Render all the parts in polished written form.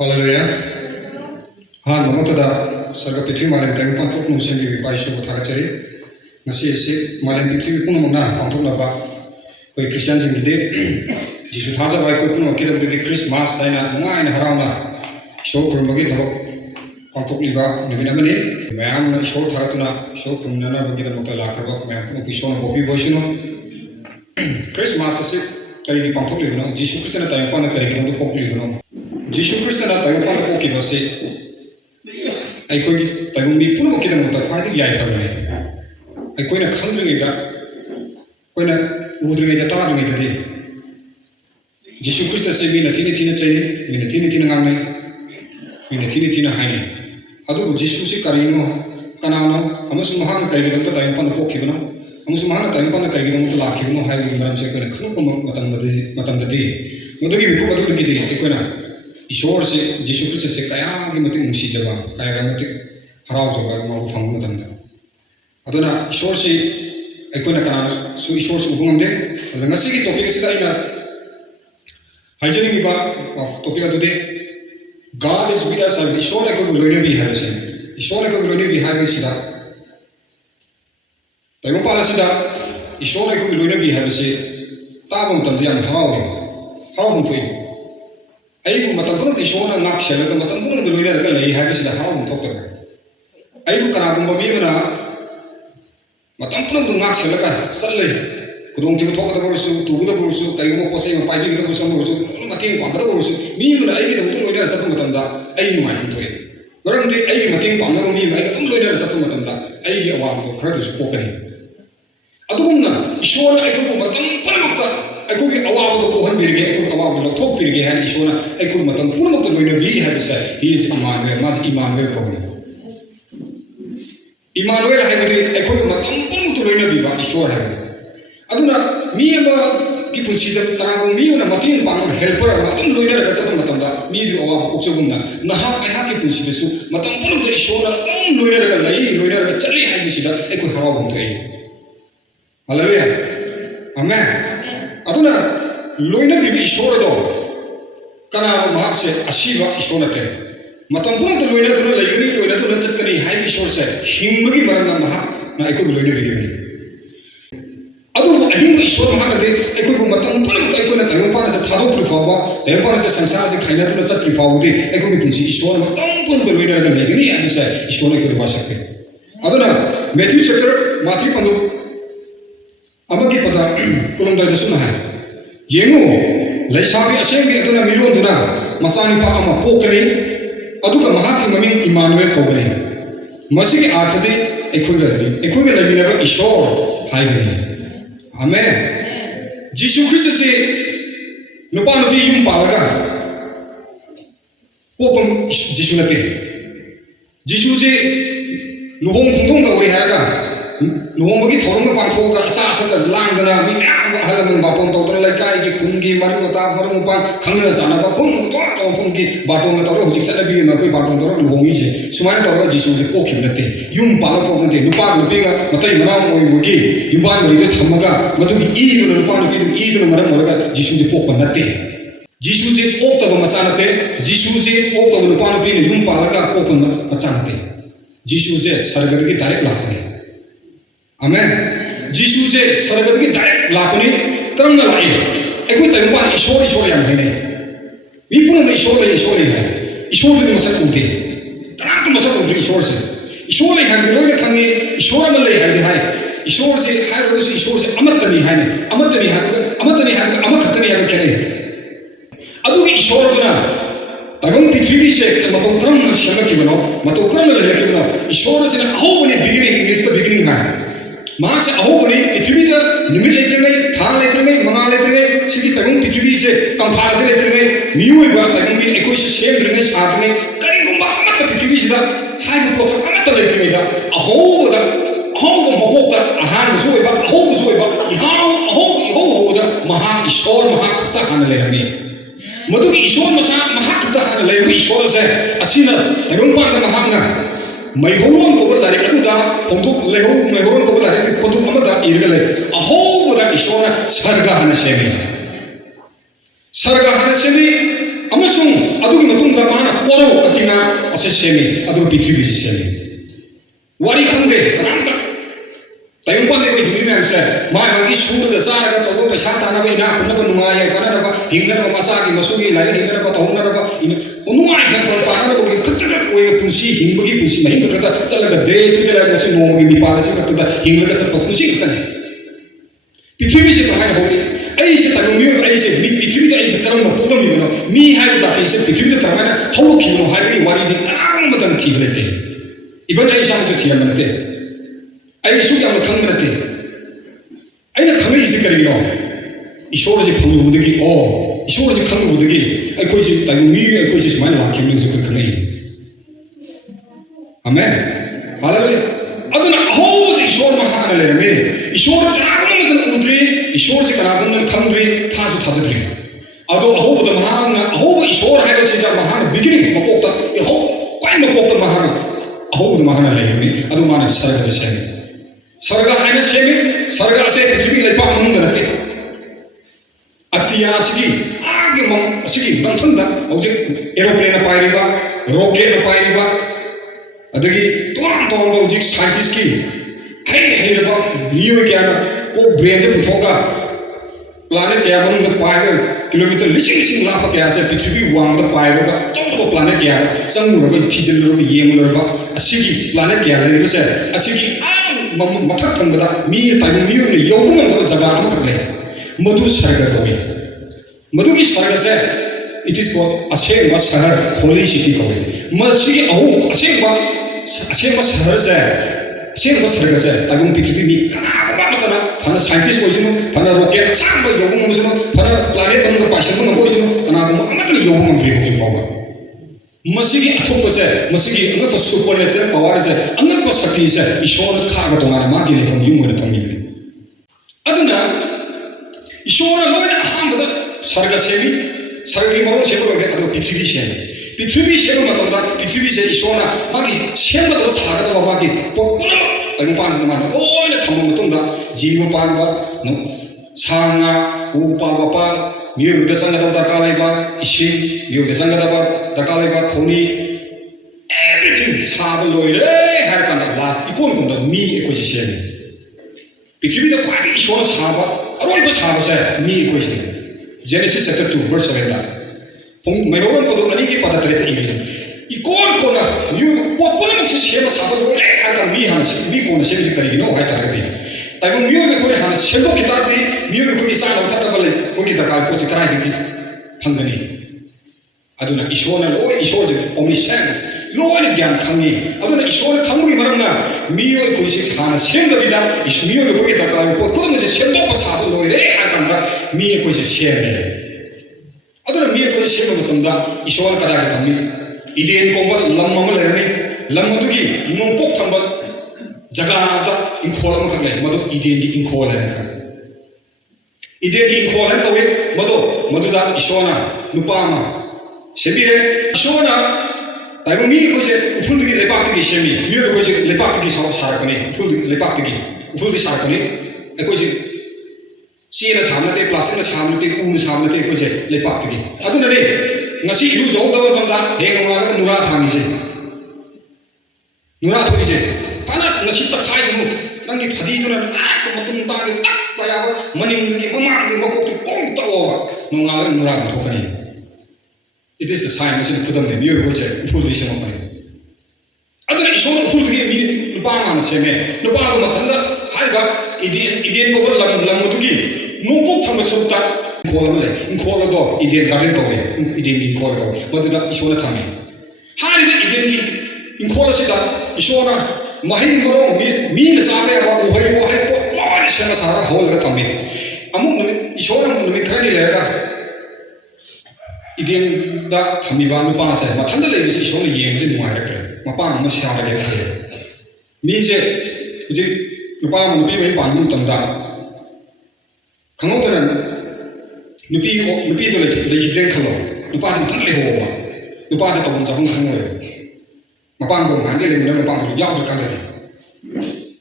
Hallelujah. Han mamotada sarga pitri malam tayo pantok nung sindi paisyo ko thakachari. Nasi malam pitri puno muna pantok laba. Koi Christian jingide Jisu thaja bai koi puno kita mudi Christmas saina ngai na harama. Show kurmagi thabo pantok liba nabina bani. Mayam na show thagatuna show kurmana bagi kita mutala karba mayam puno pisau na bobi boisuno. Christmas ase kali di pantok liba no. Jisu Kristen na tayo pan na kali kita mutala pok liba no. Jisu Kristen na tayo pan pok liba se. Ay koi tayo mi puno kita mutala pati yai thabo ne. Ay koi na khandring ida. Koi na udring ida tawa dung ida di. Jisu Kristen se mi na tini chayni, mi na tini ngangai, mi na tini haini. Adu Jisu se karino kanano, amas mahang kari kita mutala tayo pan pok liba no. Amas mahang tayo pan kari kita mutala laki liba no. Hai di maram se koi na khano ko matam dadi. Mudogi mi ko batu dagi di. Ay koi na ईश्वर से जिसु Christ से कया की मत मुंशी जवा कया का मत हराव जवा माउ फंग मत अंदर अदुना ईश्वर से एको ना कना सु ईश्वर से उबंग दे रंगसी की टॉपिक से दाइना हाइजेनिक बा टॉपिक अदुदे God is with us and ईश्वर को लोने भी है से ईश्वर को लोने भी है सिदा तयो पाला सिदा ईश्वर को लोने भी है से ताबम तंदियां हाव मुतोई Aibu mata pun di shona ngak shela ka mata pun di loina ka lei habi sida hawa thok ta aibu kana gum mi mana mata pun du ngak shela ka salle kudong ti thok ta bosu tu da bosu kai mo posai ma pai ki ta bosu mo bosu ma ke pa da bosu mi mana ai ki ta loina sa mata da ai ma hin thoi garam de ai ma ke pa na mi ai ka loina sa mata da ai ki awa to khara du ko kani adumna ishona ai ko mata pun mata Aku ke awal tu Tuhan beri aku awal tu Tuhan beri hari Isona aku matam pun matam loina beli hari saya he is Emmanuel mas Emmanuel kau Emmanuel hari tu aku matam pun matam loina beli bah Isona hari aduna mi apa kita sudah terang mi mana mati bangun helper matam loina kerja tu matam dah mi tu awal aku cakap nah ayah kita sudah su matam pun matam Isona loina kerja lagi loina kerja cari hari sudah aku hawa bantu ini Haleluya Amen aduna loina bibi ishora do kana mahak se asiba ishona ke matam pun to loina to loina to chatkani hai ishor se himbagi marana mahak na eko loina bibi ni adu ahim ishor mahak de eko matam pun to eko na tayo pa se thado pri pawa tayo pa se sansar se khaina to chatki pawu de eko ni pinsi ishor matam pun to loina ga legani ani se ishor eko ba sakte aduna Matthew chapter Matthew pandu amagi pada kulung dai dasuna hai yengu laisabi asembi aduna milon duna masani pa ama pokani aduga mahaki maming Emmanuel kogani masigi arthade ekhoga labinaba ishor haibani amen jisu christ se nupa nupi yum palaga popam jisu nate jisu je luhong khungdong da oi haraga luhong bagi thorong ka pantho ka sa tha lang dana mi halam bapon to to lai kai ki khungi mari mata marum pa khangna jana ba khung to to khung ki baton na to hujik chana bi na koi baton to luhong yi je sumai to jisu je ko khim nate yum pala ko nte nupa nupi ga matai mara oi mugi yumban mari de thamaga matu ki i no nupa nupi du i no mara mara jisu je ko nate jisu je ok to ma nate jisu je ok to nupa nupi ne yum pala ka ko ma nate jisu je sargad ki direct lakne Amen. Jisu je sargat ki direct lakuni terang na lai. Aku tahu apa Ishor yang ini. Ini pun ada Ishor ini. Ishor itu masak unti. Terang tu masak unti Ishor se. Ishor yang kita lihat kami Ishor malah yang ini hai. Ishor se hai orang se Ishor se amat tani hai. Amat tani hai kene. Adu ki Ishor tu na. Tagung pithri se matau terang na siapa kibano. Matau terang na lagi kibano. Ishor se na how many beginning English ka beginning hai. Mas aho bani pithri da nimit letrngai thang letrngai manga letrngai sigi tagung pithri se kamphar se letrngai miu ba tagung bi ekoi se sem letrngai satngai kari gumba hamat pithri se da hai bu pok hamat letrngai da aho mabok da ahan su ba aho da maha ishor maha kata han lerami madu ki ishor maha kata han lerami ishor se asina tagung pa da maha na Mayhoron ko bala rin ako da pondok mayhoron ko bala rin pondok amada irgale aho wala ishona sarga hana shemi amasung अदुगी मतुंग दा माना कोरो अतिंगा असे semi अदु पृथ्वी से semi वारी खंदे रामदा तायुं पाने कोई हिंदी में से मागी सूर द चार का तो पैसा ताना भी ना कुन को नुआ या कना रबा हिंगना को मसा की मसुगी लागे हिंगना को तौना रबा इन नुआ है को पाना को खत कोई पुंसी हिंगगी पुंसी महिंग कता चलगा दे तुते लागे से नो की पाले से कता हिंगला का पुंसी कता पृथ्वी से कहां हो आई से तायुं मी आई से पृथ्वी दा आई से करम न पोदम मी बनो मी है जाति से पृथ्वी दा करमाना हौ खिनो हाई वारी दी काम मदन थी लेते इबन आई शाम तो थी मनते आई सुख याम खंग नते अइना खंग इसे करिनो ईश्वर जे खंग उदगी ओ ईश्वर जे खंग उदगी आई कोई जे तायु मी आई कोई जे स्माइल लाखि मी जे खंग आमेन हालेलुया अदुना अहो ईश्वर महान लेरमे ईश्वर जागम मदन उद्री ईश्वर जे कनागम खंगरी थासु थाजद्री अदो अहो द महान अहो ईश्वर है जे महान बिगिनिंग मकोक्ता अहो क्वाइ मकोक्ता महान अहो द महान लेरमे अदु माने सरग जे सेमे स्वर्ग है सेमी स्वर्ग से पृथ्वी लेपा मंग नते अतिया सिगी आगे मंग सिगी दंथन दा औजे एरोप्लेन पाइरिबा रॉकेट पाइरिबा अदगी तोन तोन औजे साइंटिस्ट की हे रबा नियो क्या ना को ब्रेन जे पुथोगा प्लैनेट क्या मंग पाइर किलोमीटर लिसिंग लाख क्या से पृथ्वी वांग दा पाइरगा चौबो प्लैनेट क्या संगुरबा थिजलरबा येमुलरबा असिगी प्लैनेट क्या लेबे से असिगी मथक थंबदा मी तायु मी ने योगम द जगह अम खले मधु स्वर्ग कवि मधु की स्वर्ग से इट इज कॉल्ड अशेम शहर होली सिटी कवि मसी अहो अशेम शहर से अशेम स्वर्ग से तागुम पृथ्वी मी कना कना फन साइंटिस्ट कोइसनो फन रॉकेट साम योगम मोसनो फन प्लैनेट बन पाशन न कोइसनो कना अमतन योगम ब्रेक हो पावा मसीगी अथोप से मसीगी अंगप सुपर नेचर पावर से अंगप शक्ति से ईश्वर खाग तोंगाना मागी ले थम युम थम नि अदुना ईश्वर लोइन अहमद स्वर्ग सेवी स्वर्गी मरो सेव लगे अदो पृथ्वी सेव मतंदा पृथ्वी से ईश्वर मागी सेव दो साग दो मागी पोकुन तनु पांच मान लोइन थम मतंदा जीव पांबा नो सांगा उपावपा मियो द संगदा दकालाइबा इसिं मियो द संगदा दकालाइबा खोनी एवरीथिंग साब लोइरे हर काना लास्ट इकोन कोन द मी इक्वेशन सेमे पृथ्वी द क्वाइ ईश्वर साब अरोइबा साब से मी इक्वेशन जेनेसिस चैप्टर 2 वर्स 7 दा फुंग मयोरन पदो अनि की पद तरे इबी इकोन कोना यू पोपोन से सेम साब लोइरे हर का मी हान मी कोन सेम से करिनो हाय तारगति ताइबो मियो में कोई हान सेंदो किताब दी मियो कोई सा न था बले कोई दरकार को कराई दी फंगनी अदुना ईश्वर लो ईश्वर जे ओमनिसेंस लो अनि ज्ञान खंगी अदुना ईश्वर खंगी मरमना मियो कोई से हान सेंदो बिदा इस मियो कोई दरकार को कोन जे सेंदो को साब लो रे हाकंदा मियो कोई से सेंदे अदुना मियो कोई सेंदो मतंदा ईश्वर कदा के थमी इदेन कोबल लम मम लेरनी लम दुगी नोपोक थंबल जगह इंखोल खले मधु इदेन की इंखोल है इदेन की इंखोल है कवे मधु मधुदा ईश्वरना नुपामा सेबिरे ईश्वरना ताइबो मी को जे उफुल की लेपाक की सेमी मी को जे लेपाक की सारकने उफुल लेपाक की उफुल की सारकने को जे सीना सामने प्लास्टिक सामने ऊन सामने को जे लेपाक की अदुना रे ngasi ilu jauh daw tamda heng ngala nura thangi se nura thoi se pana ngasi ta khai se nangi phadi tu na ko matum ta ge tak ta ya ba maning gi mama gi makok ki kong ta wa no ngala nura thokani it is the sign ngasi pudam ne miyo ko je full de se ma aduna ishon full gi mi lupa ma se me lupa ga matanda hai ba idin ko lam lam tu gi no ko tham se ta kolam ले इन कोल दो इदेन garden को इदेन इन कोल को मदुदा इशोना थामे हारि the इदेन की इन कोल से दा इशोना महि मरो मी न जाबे वा ओहै ओहै को मार से सारा होल रे थामे अमुक न इशोना न थरनी लेगा इदेन दा थामी बा नु पास है मथंद ले से इशोना येम जे नुआ रे मपा म सारा ले खले मी जे जे नुपा म नुपी मे पानु तंदा खंगो दन नुपी तो ले ड्रेन खलो नुपा से थन ले हो नुपा से तबन जबन खंगो मपान को हांगे ले मन मपान तो याव का ले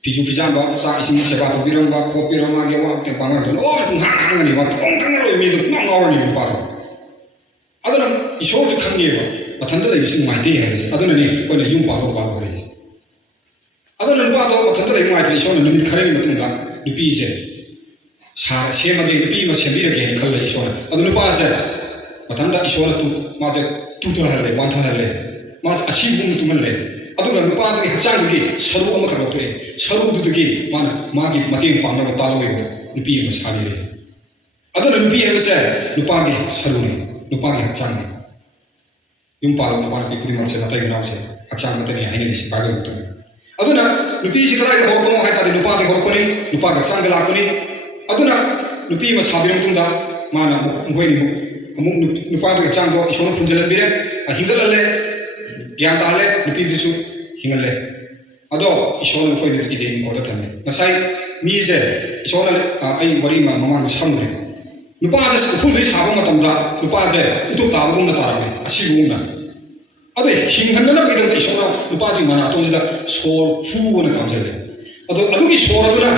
पिजु पिजाम बा सा इसिंग सेवा तो बिरम बा को पिरम मा गे वा ते पांगा तो ओ तुम हां हां नि वा तो ओंग खंगो मी तो नंग और नि नुपा ꯑꯗꯨꯅ ꯏꯁꯣꯔꯁꯨ ꯈꯪꯉꯦꯕ ꯃꯊꯟꯇ ꯂꯩꯕꯁꯤ ꯅꯨꯡꯉꯥꯏꯇꯦ ꯍꯥꯏꯕꯁꯦ ꯑꯗꯨꯅꯅꯦ ꯑꯩꯈꯣꯏꯅ ꯌꯨꯝ ꯄꯥꯜꯂꯣ ꯍꯥꯏꯔꯤꯁꯦ ꯑꯗꯨꯅ ꯅꯨꯄꯥꯗꯣ ꯃꯊꯟꯇ ꯂꯩꯕ ꯅꯨꯡꯉꯥꯏꯇ꯭ꯔꯦ ꯏꯁꯣꯔꯅ ꯅꯨꯃꯤꯠ ꯈꯔꯒꯤ ꯃꯇꯨꯡꯗ ꯅꯨꯄꯤꯁꯦ ꯁꯦꯝꯃꯒꯦ ꯅꯨꯄꯤ ꯑꯃ ꯁꯦꯝꯕꯤꯔꯒꯦ ꯍꯥꯏꯅ ꯈꯜꯂꯦ ꯏꯁꯣꯔꯅ ꯑꯗꯨ ꯅꯨꯄꯥꯁꯦ ꯃꯊꯟꯇ ꯏꯁꯣꯔꯅ ꯃꯥꯁꯦ ꯇꯨꯊꯍꯜꯂꯦ ꯋꯥꯟꯊꯍꯜꯂꯦ ꯃꯥꯁꯦ ꯑꯁꯤꯕꯒꯨꯝ ꯇꯨꯝꯍꯜꯂꯦ ꯑꯗꯨꯒ ꯅꯨꯄꯥꯗꯨꯒꯤ ꯍꯛꯆꯥꯡꯗꯒꯤ ꯁꯔꯨ ꯑꯃꯈꯛ ꯂꯧꯊꯣꯛꯑꯦ ꯁꯔꯨꯗꯨꯗꯒꯤ ꯃꯥꯅ ꯃꯥꯒꯤ ꯃꯇꯦꯡ ꯄꯥꯡꯅꯕ ꯇꯥꯜꯂꯣꯏꯕ ꯅꯨꯄꯤ ꯑꯃ ꯁꯥꯕꯤꯔꯦ ꯑꯗꯨꯅ ꯅꯨꯄꯤ ꯍꯥꯏꯕꯁꯦ ꯅꯨꯄꯥꯒꯤ ꯁꯔꯨꯅꯤ ꯅꯨꯄꯥꯒꯤ ꯍꯛꯆꯥꯡꯅꯤ ꯌꯨꯝ ꯄꯥꯜꯂꯕ ꯅꯨꯄꯥ ꯅꯨꯄꯤ ꯈꯨꯗꯤꯡꯃꯛꯁꯦ ꯃꯇꯩ ꯃꯅꯥꯎꯁꯦ ꯍꯛꯆꯥꯡ ꯃꯇꯅꯤ ꯍꯥꯏꯅꯔꯤꯁꯤ ꯕꯥꯏꯕꯜ ꯃꯇꯨꯡ aduna nupi si kara ko ko ha ta nupa ko ko ni nupa ga sang la ko ni aduna nupi ma sabi mutung da mana ngoi ni amuk nupa ga chang do isono punjala bire a hingal le yan ta le nupi ji su hingal le ado isono ko ni ide ni ko da thame nasai mi je isono ai bari ma mama ga sang re nupa je su phul de sabo matam da nupa je utu ta ru na ta ra asi ru na अदे हिंगनना बिदम इशोना नुपाजी मना तो जिदा सोर फूवन कांजले अदो अदुगी सोर अदुना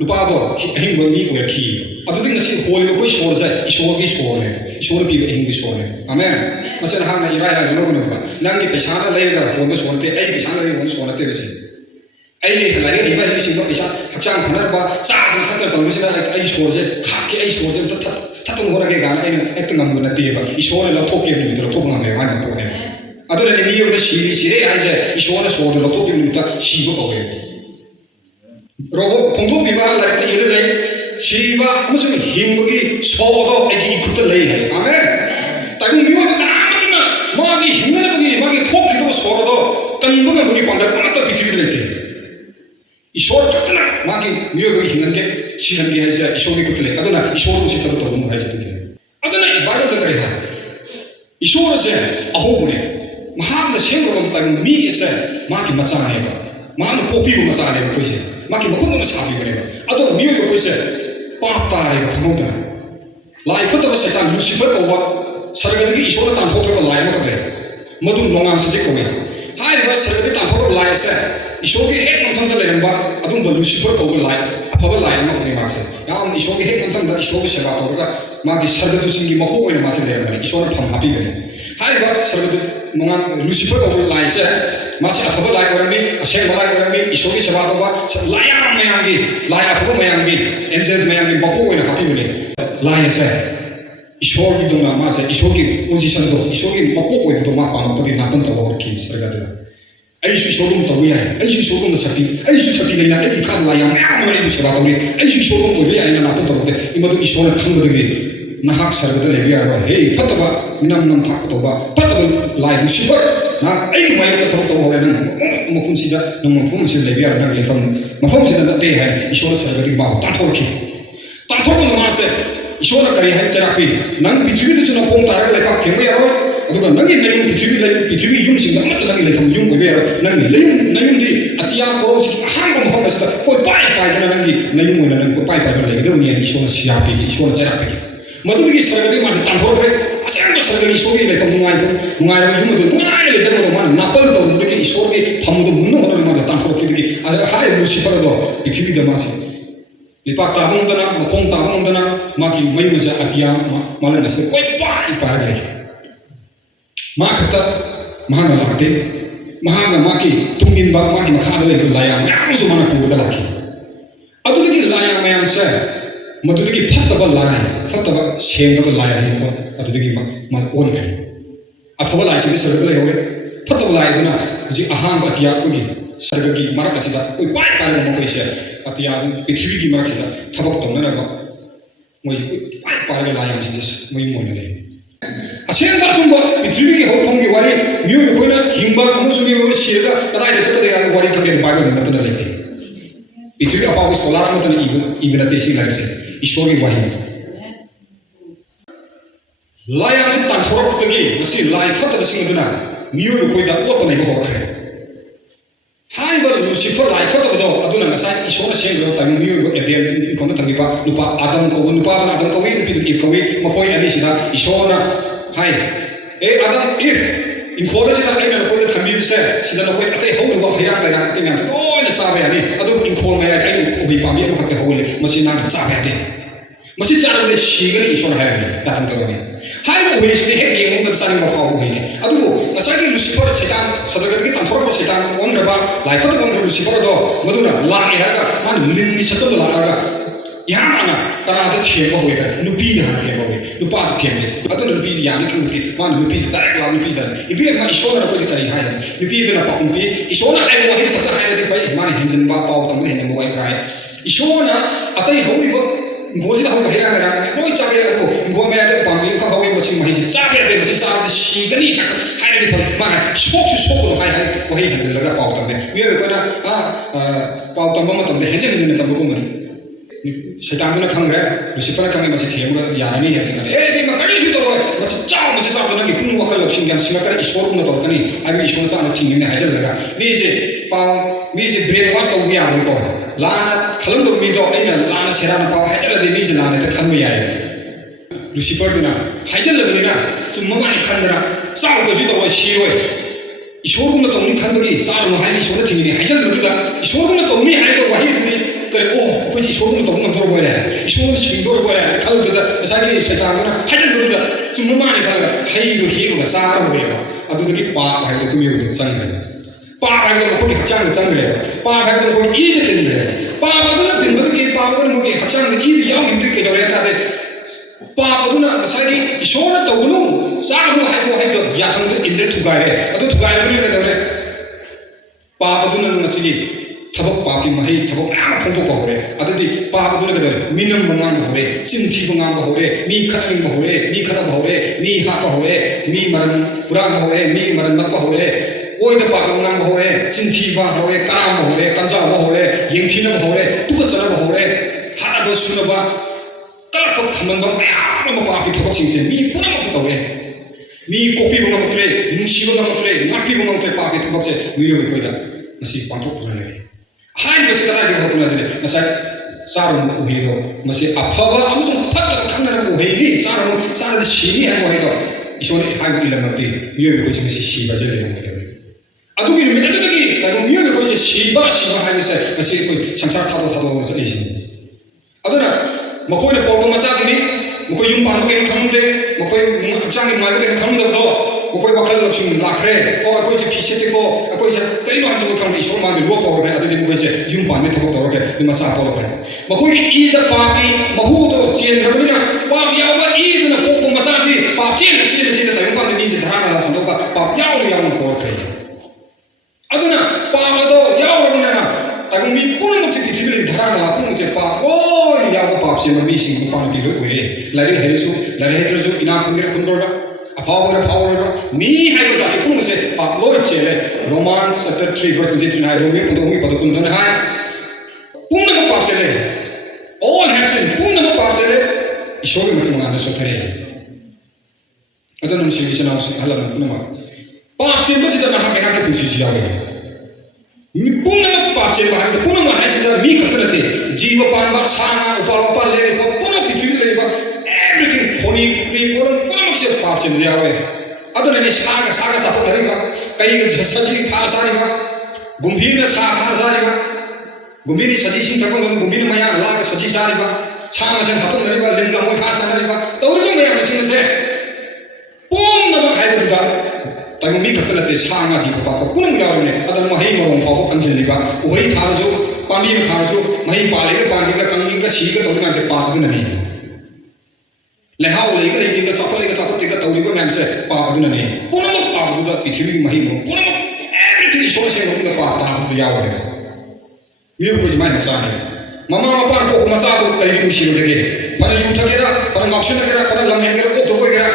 नुपादो हिंग बमी को रखी अदुदी नसी होली कोई सोर जाय ईश्वर की सोर है ईश्वर की हिंग की सोर है आमेन मसे हां इराय ना लोग नुबा नंगी पेशाना लेगा होम सोर ते आई पेशाना ले होम सोर ते बेसी आई लारे हिबा हिबी सिंग पेशा हचांग फनर बा चा दन खतर तो मिसना आई सोर जे खाके आई सोर जे थतम होरा के गाना आई एक ngam na te ba ईश्वर ला थोके नि तो थोक ngam ले मा न पोने aduna ni miyo na shiri aise ishona sodo lo topi minuta shiba kowe robo pongdo biba la ta yele lai shiba musu himbugi sodo egi kuta lai hai amen tagu miyo ka amatuna magi hingana bugi magi thoki do sodo tanbuga bugi panda amata pithiri lai te ishor tatna magi miyo bugi hingange shihangi haise ishori kuta lai aduna ishor musi tabu to mu haise te aduna baro da kare ha ishor se ahobune महान सेंगरों तक मी ऐसे माँ की मचाने का महान पोपी को मचाने का कोई से माँ की मकुंद में शादी करेगा अतो मी को कोई से पाप तारेगा खमोदा लाइफ तो बस ऐसा लूसीफर को वो सरगति की ईश्वर तांथो के वो लाइफ में कर ले मधु नोंगा से चिक कोई हाय बस सरगति तांथो को लाइफ से ईश्वर के हेड मंथन तो लेने बार अतो वो लूसीफर को वो लाइफ अब वो लाइफ में करने बात से यहाँ ईश्वर के हेड मंथन तो ईश्वर के सेवा करोगा माँ की सरगति सिंगी मको कोई न माँ से लेने वाली ईश्वर फम हापी बने हाय बस सरगति मंगा लूसीफर को लाइफ से मासे अफब लाइफ करमी अशेम लाइफ करमी ईश्वर की सेवा करवा लाया मयांगी लाया अफब मयांगी एंजल्स मयांगी बको कोई न हापी बने लाया से ईश्वर की दुनिया मासे ईश्वर की पोजीशन दो ईश्वर की बको कोई तो मां पानो पति नातन तो और की सरगत आई ईश्वर को तो है आई ईश्वर को शक्ति आई शक्ति नहीं ना आई खान लाया मैं वाली सेवा करोगे आई ईश्वर को भी आई ना नातन तो होते इमदु ईश्वर खंग बदगे नहाक सरगत ले गया हे फतवा नम नम थाक तोबा फतवा लाइ लूसीफर ना आई माय तो तो हो न मकुन सिदा नम मकुन से ले गया ना लेफम मफम से नते है ईश्वर सरगत की बात ताथोरखी ताथोर नमा से ईश्वर करी है चरापी नंग पृथ्वी तो चुना फोम तारा लेपा खेंबे यारो अदुगा नंगी नयम पृथ्वी युम सिंग अमत लंगी लेफम युम को बेरो नंगी लेयम नयम दी अतिया कोरो से अहांग मफम से कोई पाई पाई ना नंगी नयम को नंग को पाई पाई ले गदो नि ईश्वर सियापी ईश्वर चरापी मधुगी सरगति मासे तांथोरबे असेंग सरगति ईश्वर की लेफम नुंगाई युम तो नुंगाई ले जनो मान नापल तो मुदगी ईश्वर की फमुदो मुन्नो होनो मा तांथोरकी दगी अरे हाय लूसीफर दो पृथ्वी द मासे लिपा ताबंदना मखों ताबंदना माकी मई से अतिया मालन से कोई पाई पार ले मा खत महान लाते महान माकी तुंगिन बा माकी मखाद ले लाया मैं सो माना पुदा लाकी अदुदगी लाया मैं से मदुदगी फतबा लाय फतबा सेंगबा लाय हो अदुदगी मा ओन है अफबा लाय से सरग ले होवे फतबा लाय दुना जी अहां अतिया कोगी सरगगी मरक असिदा कोई पाई पाई म कोई से अतिया पृथ्वी की मरक से थबक तोंना बा मोय पाई पाई लाय से मोय मोय ले असेंग बातुंबा पृथ्वी की होफम की वारी मियो कोइना हिंबा अमसु मियो शेदा कदाय से तदे यार वारी खगे बाइबल में तन लेते पृथ्वी अपाव सोलार में तन इबन तेसी लाइक से ईश्वर की वाही लाया से तांथोरक तगी मसी लाइफ फत बसिंग दुना मियो कोइदा ओप नहीं हो रखे हाय बल लूसीफर लाइफ फत बदो अदुना नसा ईश्वर से लो तन मियो एडियन कोन तंगिबा नुपा आदम को वे पि को वे मकोई अनी सिदा ईश्वर हाय ए आदम इफ इन खोले सिदा आई न कोले थंबी से सिदा न कोई अते हो लो हया देना के नाम ओ न चाबे यानी अदु इन खोल में आई ओबी पामी अबु खते होले मसी ना चाबे दे मसी चाबे दे शीगरी ईश्वर है दातन करोगे hai bo he se he ge mo da sani ma fa bo he adu bo nasa ki lucifer setan sadar ki tan thora setan on raba lai pa on lucifer do maduna la e ha ga man lin ni sato la ga ya mana tara da the bo he ga nupi na he bo he nupa da the me adu nupi ya ni kan nupi man nupi da la nupi da ibi ma ishona ko tari ha nupi na pa kumpi ishona hai bo he ta hai de pai man hinjin ba pa ta mo he mo wai kai ishona atai holi bo ngoli ho bahira na noi chabe ya ko ngo me ya pa mi ka ho mo si mahi chabe de mo si sa de shi gani ha hai de pa ma shok ko hai hai ko hi han la pa ta me mi be ko na pa ta ma ta de hen jen ne ta bo ko ma setan na khang re lucifer khang ma si the mo ya ni ya ta e bi ma kani su to ma cha to na ki kun wa ka lok sing gan sing ka ishwar ko na to kani ai bi ishwar sa na thi ne ha jal la ni je pa mi je brain wash ko mi ya ko lana khalam do mi do aina lana serana pa ha jal de mi je lana ta khan mi ya lucifer na ha jal la na chu ma ma ni khan ra sa ko ji to wa shi we ishwar ko na to ni khan gi sa no ha ni ishwar thi ni ha jal lu da ishwar ko na to mi ha do wa hi ni 그래 오 그지 소금 또 뭔가 들어버려 소금 심 들어버려 칼도다 사기 세상이나 하질 모르다 좀 많이 가라 하이도 히고가 싸로 버려 아두들이 빠 하이도 금요일 상이다 빠 하이도 거기 학장을 짱을 빠 하이도 거기 이제 되는데 빠 받으나 된 거기 빠 받으나 거기 학장을 이제 영 힘들게 저래 하는데 빠 받으나 사기 소나 또 그놈 싸로 하이도 야탕도 인데 두가래 아두 두가래 버리는 거래 빠 받으나 나시기 tabak papi mahi tabak nama fontok ba hore adadi pa aduna kada minam bangan ba hore sinthi bangan ba hore mi khanaling ba hore mi khana ba hore mi ha ba hore mi maran puran ba hore mi maran mat ba hore oi da pa bangan ba hore sinthi ba hore karam ba hore kanja ba hore yengthi na ba hore tuka chana ba hore ha ba suna ba kala pa khaman ba ya ma pa ki tabak sing se mi pura ma ta hore mi kopi bangan ma tre nungsi bangan ma tre ngapi bangan ma tre pa ki tabak se mi yo ko da nasi pantok pura le hai besi kata dia berpula jadi masa sarung uhi itu masih apa amusung pada kangen uhi ini sarung di sini yang uhi itu isone hai ilang nanti miu berkau cuma si baca dia yang uhi adu gini macam tu lagi kalau miu berkau cuma si hai masih kau sangsar thado macam ini adu na makoi nak pokok macam ini makoi jumpa makoi kamu deh makoi macam ini malu deh kamu dah कोई वकल लक्ष्मी लाखरे और कोई से पीछे ते को कोई से कई बार जो काम ईश्वर मान लो को रे अदे कोई से यूं पाने थको तो रे मसा को रे मकोई ई द पापी महू तो चेन रबना पाप यावा ई न को मसा दी पाप चेन से द यूं पाने नी से धारा ला संदो का पाप याव को रे अदना पाप दो याव रबना ना ताकि मी पुन मसे पृथ्वी धारा ला पुन से पाप ओ याव पाप से मी सिंह पान की लो रे लारे हेरसु इना Kundar power mi hai ko jati pun se pa loi chele Romans chapter 3 verse 23 hai romi pun mi padu kun hai pun na pa chele all have sinned pun na pa chele ishore mi tuma na so thare adan nam shi chana se hala na ma pa chele ba chana ha ka ke pusi si yawe mi pun na pa chele ba pun na hai se mi khatrate jeeva pan ba sana upal le pun na pithvi le ba everything khoni people से पाप चल दिया हुए other ने साग shop धरेगा कई सजी खा सारेगा गुंभीर ने सा खा सारेगा गुंभीर ने सजी सिंह तक गुंभीर मया लाग सजी सारेगा छा मजन खत्म धरेगा लिंगा हो खा सारेगा तो उन मया मसिन से पूर्ण नब खाइ दुदा तंग मी खत्म नते सागा जी पाप पूर्ण गावने अदर मही मरों पाप कंजलिगा ओही थारजो पामी थारजो मही पालेगा पानी का कंगी का सी का तो से पाप न नहीं लेहाव लेगा लेकिन चक्कर तौरीब मैम से पाप नहीं पुनः पाप पृथ्वी मही पुनः एवरीथिंग ईश्वर से पाप ताप यावे मी को जमाई मसा है ममा मपा को मसा को करी को शिरो देगे पर यू थकेरा पर मक्ष थकेरा पर लम्हे गेरा को तो गेरा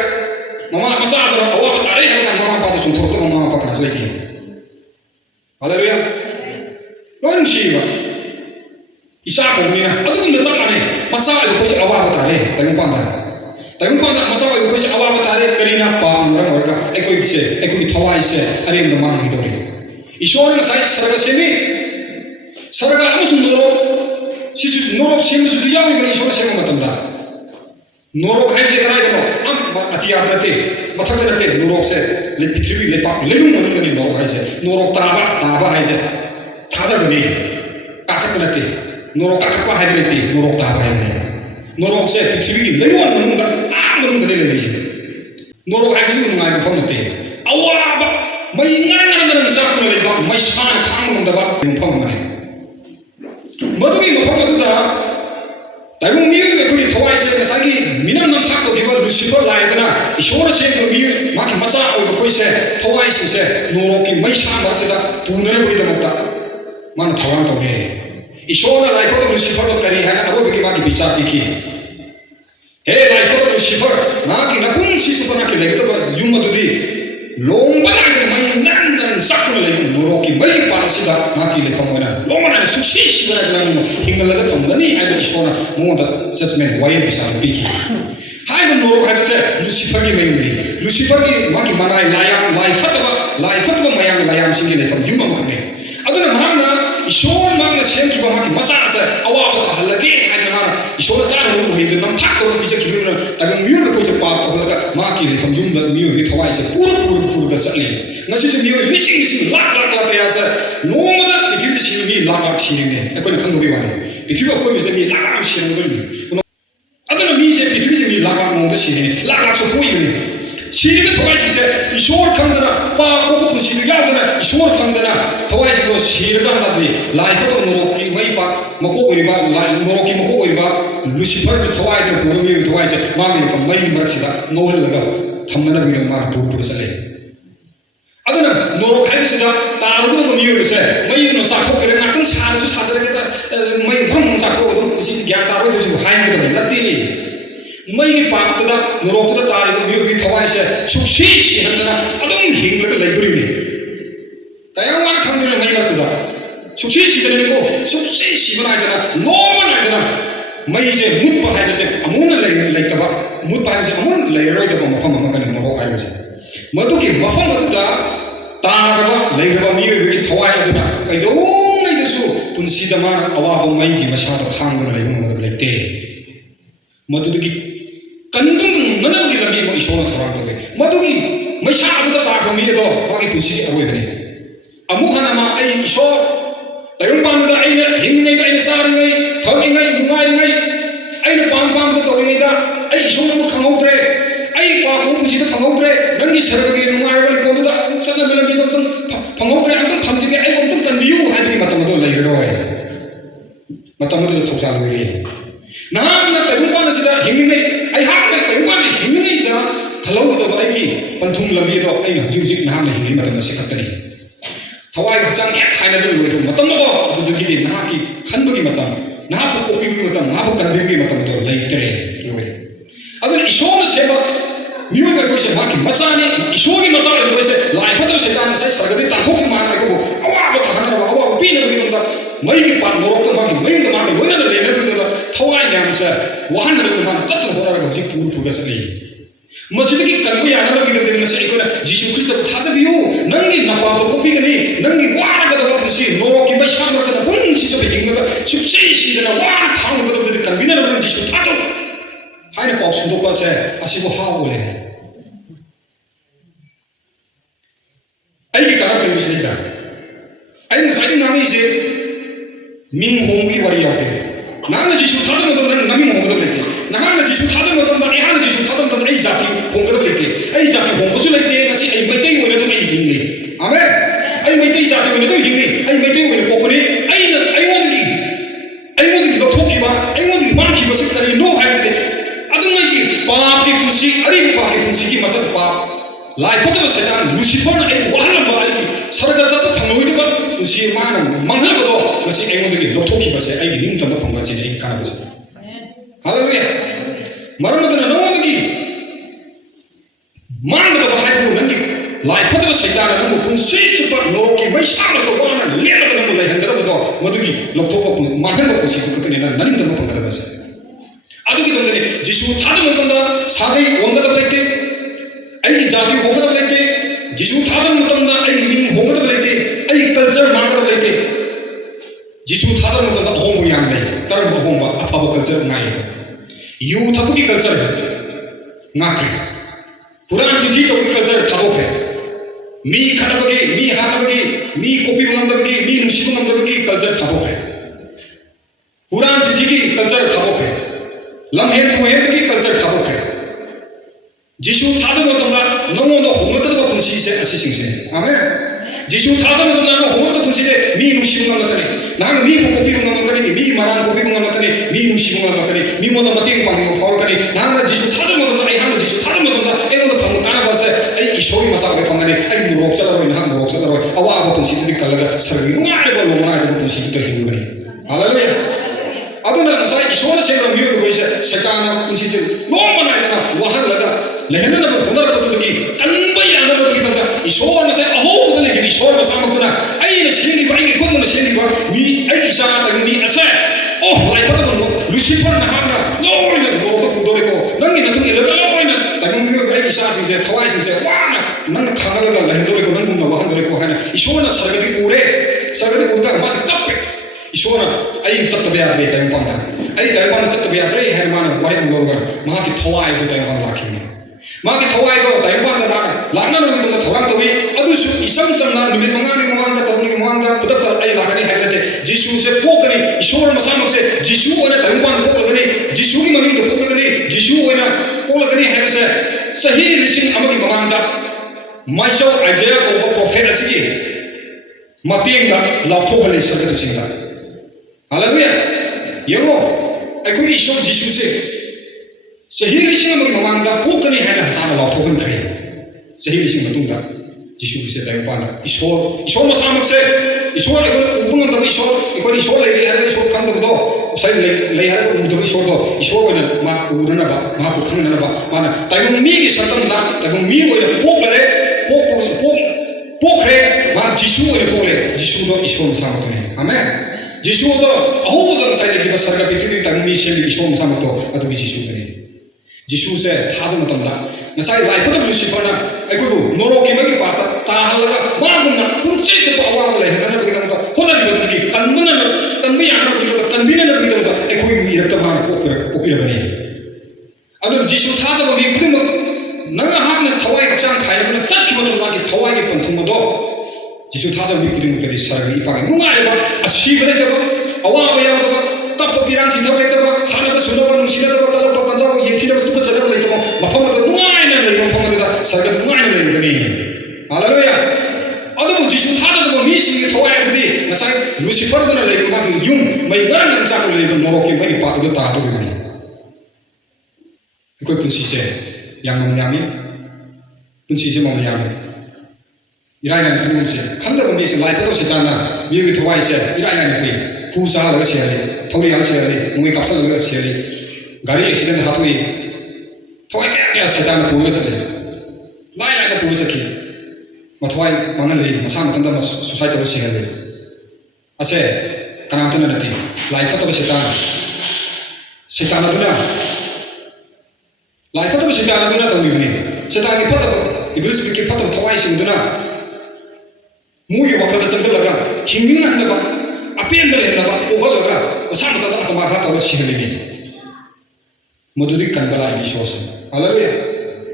ममा मसा दर अवा बता रहे हैं ममा पाद सुन थोर तो ममा मपा का लेकी हालेलुया लोन शिवा ईशा को मीना अदुम न चकने मसा को अवा बता रहे तंग पांदा तब पादा मचा कोई से अवा बतारे करीना पाम रंग होगा कोई थवाई से अरे मान ही दौरे ईश्वर ने साइ सर्ग से में सर्ग सुंदरो शिशु नोरक सेम सुधि याव ने ईश्वर से मतंदा नोरक है जे कराय नो हम अतिया रते मथक रते नोरक से ले पृथ्वी ले पाप ले नु मन ने नोरक है से नोरक ताबा है से थादा गने काकक रते नोरक काकक है रते नोरक ताबा है नोरक से पृथ्वी की लेवन मनुंगा मनुंगा ले ले Noro Abu Nai Pomate. Awa, my Yana Sakura, my son, Kang the Pomane. Mother Pomada. I will meet the twice and Sagi, Minam Taco give a Lucifer Ligana, Ishora said to you, Makimasa or the Quise, twice he said, Noroki, my son, that's it, to never be the Mata. Man Toronto Gay. Ishora like Lucifer of Karihana, I will be Maki Piki. Hey, I thought Lucifer, Naki Napun, Sisupanaki, Yuma to the Lomba, Nan, Sakura, Noroki, my Parasida, Naki, the Pomona, Loma, and Sushi, Hingalada from the knee, and Ishona, more than just meant why beside Piki. I don't know, I said, Lucifer, Lucifer, Maki Mana, Lai Fataba, Mayam, Layam, singing from Yuma. Other than Hana, Ishon Magna Shanki, Masasa, Awa, Halaki, and Mana, Ishona San, who did not tackle the Pizza, that a miracle part of Maki from Yuma, Mu, twice, a poor Sally. Nothing new, missing, lack, no mother, if you see me, lack, she I couldn't come to be one. If you are going to be lack, she will. Other means if you me, lack, on the city, lack, so poison. She didn't twice, Ishore Kandana, Papa, she Yadana, Ishore Kandana, twice goes she redundantly, life of Moroki, Maypa, Makoriba, Moroki Makoriba, Lucifer, twice, Purumi, twice, Martin from May Marchida, no legal, Tamana with a mark to Sale. Other than Norok Hamsida, Taru Mu said, May no Sako, Nakan San, May Rum Sako, which is Gataro to hang them, nothing. May part of the Norok the Tari will be twice, Sushi, and I don't hang like dreaming. Tayawan comes in a maker to that. Sushi, then go, Sushi, no one like that. May say, Mupa has a moon like the Mupa is a moon layer of Mahamakan and Morocco. I was. Maduki, Mafamata, Tara, later on you with Hawaii. I don't like the soup to see the man of our Maiki, Mashata, Hangar, like day. Maduki, Kandun, none of the people is shown around the way. Maduki, Mashata, the dark of me, or to see away. Amuhanama, I saw the Rumpanda, Hinga, Sarnay, Tominga, Mumai, I the Pam the Tornada, I show them come out there. I walk over to the Pamotre, then he said again, I will go to the Sana Pamotre, and come to the Ivan, and you had him at the Matamado. Matamado took Salary. Now I'm not the woman that Hingi, I have like the woman Hingi, the Kalo of Ivy, Pantum Labido, and music Nami, Matamasi. Hawaii Jang kind of do Matamado, to give him Naki, Kanduri Matam, Napo Matam, Napo Kandibi Matamado, later. Other Ishona Sheba. New question, Masani, Ishori Masani, like what Satan says, I got talking man, I go, our peanut, maybe part Morocco, maybe the market, when the later with the Hawaii answer, 100 man, that's what you put to the city. Masiki can be another with the Messiah, Jesus Christ has a view, Nangi, Napa, Kopigani, Nangi, what the see, Morocco, my son, the one she's a beginning, should say she's in a 1 pound of the convener of Jesus. I know Oxendopa said, as you how will it? I cannot be with that. I didn't know is it mean home warrior. Nana Jisu Tazam than Namin Hongolake. Nana Jisu Tazam than Ahana Jisu Tazam than Azaki Hongolake. Azaki Hongolake, I may take when I evening. Amen. I may take Zaki when I evening. I may take when I open it. I want to eat. I want to talk about. I want to monkey was it no hide. I don't like Party Pussy, I didn't party Pussy, much of Pap. Like what was said, Lucifer, and one body, Saragata, Panoiba, to see a man, Manhabo, was the end of the Lotoki, was I didn't know from what's in Canvas. Hallelujah. Maramatan, no one again. Man of the Hypo, like what was said, and who say to Loki, my son of the one, and later than the Hendra, Maduki, Lotopo, Mahanga, and none of the Pangavas. I Jisu Tazamutanda, Sadi, Wonder of Lake, I Jati Hoga of Lake, Jisu Tazamutanda, I mean Hoga of Lake, I culture Manga of Lake, Jisu Tazamutanda, Home Young Lake, Third Homa, Apapa culture Nai. You Tapuki culture, Naki, Puran Jiki culture Taboke, me Kanabagi, me Hanabagi, me Kopi Mandabagi, me Mushimu Mandabagi culture Taboke, Puran Jiki culture Taboke. Lam head to head की culture खाओ है जिशु थाजब मतमदा नंगोंदो होंगतदबा पुंसिसे असिसिंसे आमेन जिशु थाजब मतमदा no होंगतदबा पुंसिदे मी नुसिबा ngakani nang mi ko kopi ngakani mi maran kopi ngakani mi nusiba ngakani mi moda mateng pangmo phawkani nang जिशु थाजब मतमदा ai han जिशु थाजब मतमदा एगोंदो phang kana base ai ishori masa ko phangani ai murok chalaroi nang murok chalaroi awa ba punsidi kalaga sargi ngai ba lomana ba punsidi to hingani hallelujah aduna sai ishora se ram biyo ko ise sekana punsidi lomana dana wahal laga lehna na khudar ko tuki tanba yana ko tuki tanda ishor na sai aho ko le ishor ma samakuna ai na shini ba ai ko na shini ba mi ai isa ta mi asa oh lai pa ko lucifer na hana loi na go ko do ko nangi na tuki la loi na ta ko mi ai isa sing se thawai sing se wa na nang khanga ga la do ko nang na wa do ko hana ishor na sargadi ure urta ma ta kappe ishor na ai chat ba ya be ta pa na ai ta pa na chat ba ya re hai ma na wa re ngor ga ma ki thawai ko ta pa la ki मागे थवाई दो दाइबान दा लांगना no दो थवां तोबी अदुसु इसम चमना निमि मंगानी मंगांदा तबनि मंगांदा पुदक आई लागानी हाइबते जिसु से पोकनी ईश्वर मसामक से जिसु ओने दाइबान पोकलगनी जिसु की ममिंग दो पोकलगनी जिसु ओने पोकलगनी हाइबसे सही लिसिंग अमगी मंगांदा माइसो आइजेया को प्रोफेट असगी मतेंगा लाथोखले सगदु सिंगा हालेलुया यंगो अखोई ईश्वर जिसु से सही लिसिंग अमगी मंगांदा पोकनी हाइना हाना लाथोखन खरे सही लिसिंग मतुंगा जिसु से दाइबान ईश्वर मसामक से ईश्वर को उबुन दब ईश्वर ले है ईश्वर खंद दो सही ले है उदब ईश्वर दो ईश्वर ओने मा उरना बा मा को खंगना बा माना ताइगुम मी की सतम ना ताइगुम मी ओने पोखरे मा जिसु ओने पोले जिसु दो ईश्वर मसामक ने आमेन जिसु दो अहो दो साइड की सरगा पृथ्वी ताइगुम मी से ईश्वर मसामक तो अदु जिसु ने जिसु से थाज मतमदा नसाई लाइफ तो लुसिफर ना अखोबु नोरो की मगी पाता ताहलगा मागुमना पुंचे के पावा ले हना बिदम तो होना बिदम की तन्मना तन्मी याना बिदम तन्मीना बिदम तो अखोई मी रक्त मान पोपिर बने अदु जिसु थाज बगी खुदम नंग हामने थवाई चांग खाय बने तक मतम लागी थवाई के पंथुम दो जिसु थाज बगी खुदम के सरगी पागे नुंगाय बा असी बले दब अवा बया दब तप पिरांग सिंथब ले दब हाना द सुनब नुसिना दब तलब पंजा येथि दब तुक चदब ले दब मफम द नुंगाय ना ले मफम द सरग नुंगाय ना ले बने हालेलुया अदु जिसु थाज दब मी सिंग थवाई बदी नसाई लुसिफर बना ले मा की युम मै गन नम चाक ले नरो के मै पाक द ता तो बने कोई पुंसी से यांगम यामी पुंसी से मम यामी इराय ना खंगम से खंदब मी से लाइफ तो सिताना मी की थवाई से इराय ना पे पूजा लग छेले थौरी हाल छेले मुई कापसा लग छेले गाड़ी एक्सीडेंट हाथुई थवाई क्या सैतान पूरे चले लाय लाय पूरे सकी मथवाई मांगन ले मसा मतंदा सुसाइड तो छेले असे कनाम तो नती लाइफ तो सैतान अदुना लाइफ तो सैतान अदुना तो मी बने सैतान की फट इब्लिस की फट थवाई सिंदुना मुई वखल चंचलगा हिंगिंग हंदबा अपेन बले हंदबा ओगलगा मसा मतंदा आत्मा खा तो छेले मधुदी कनबला ईश्वर हालेलुया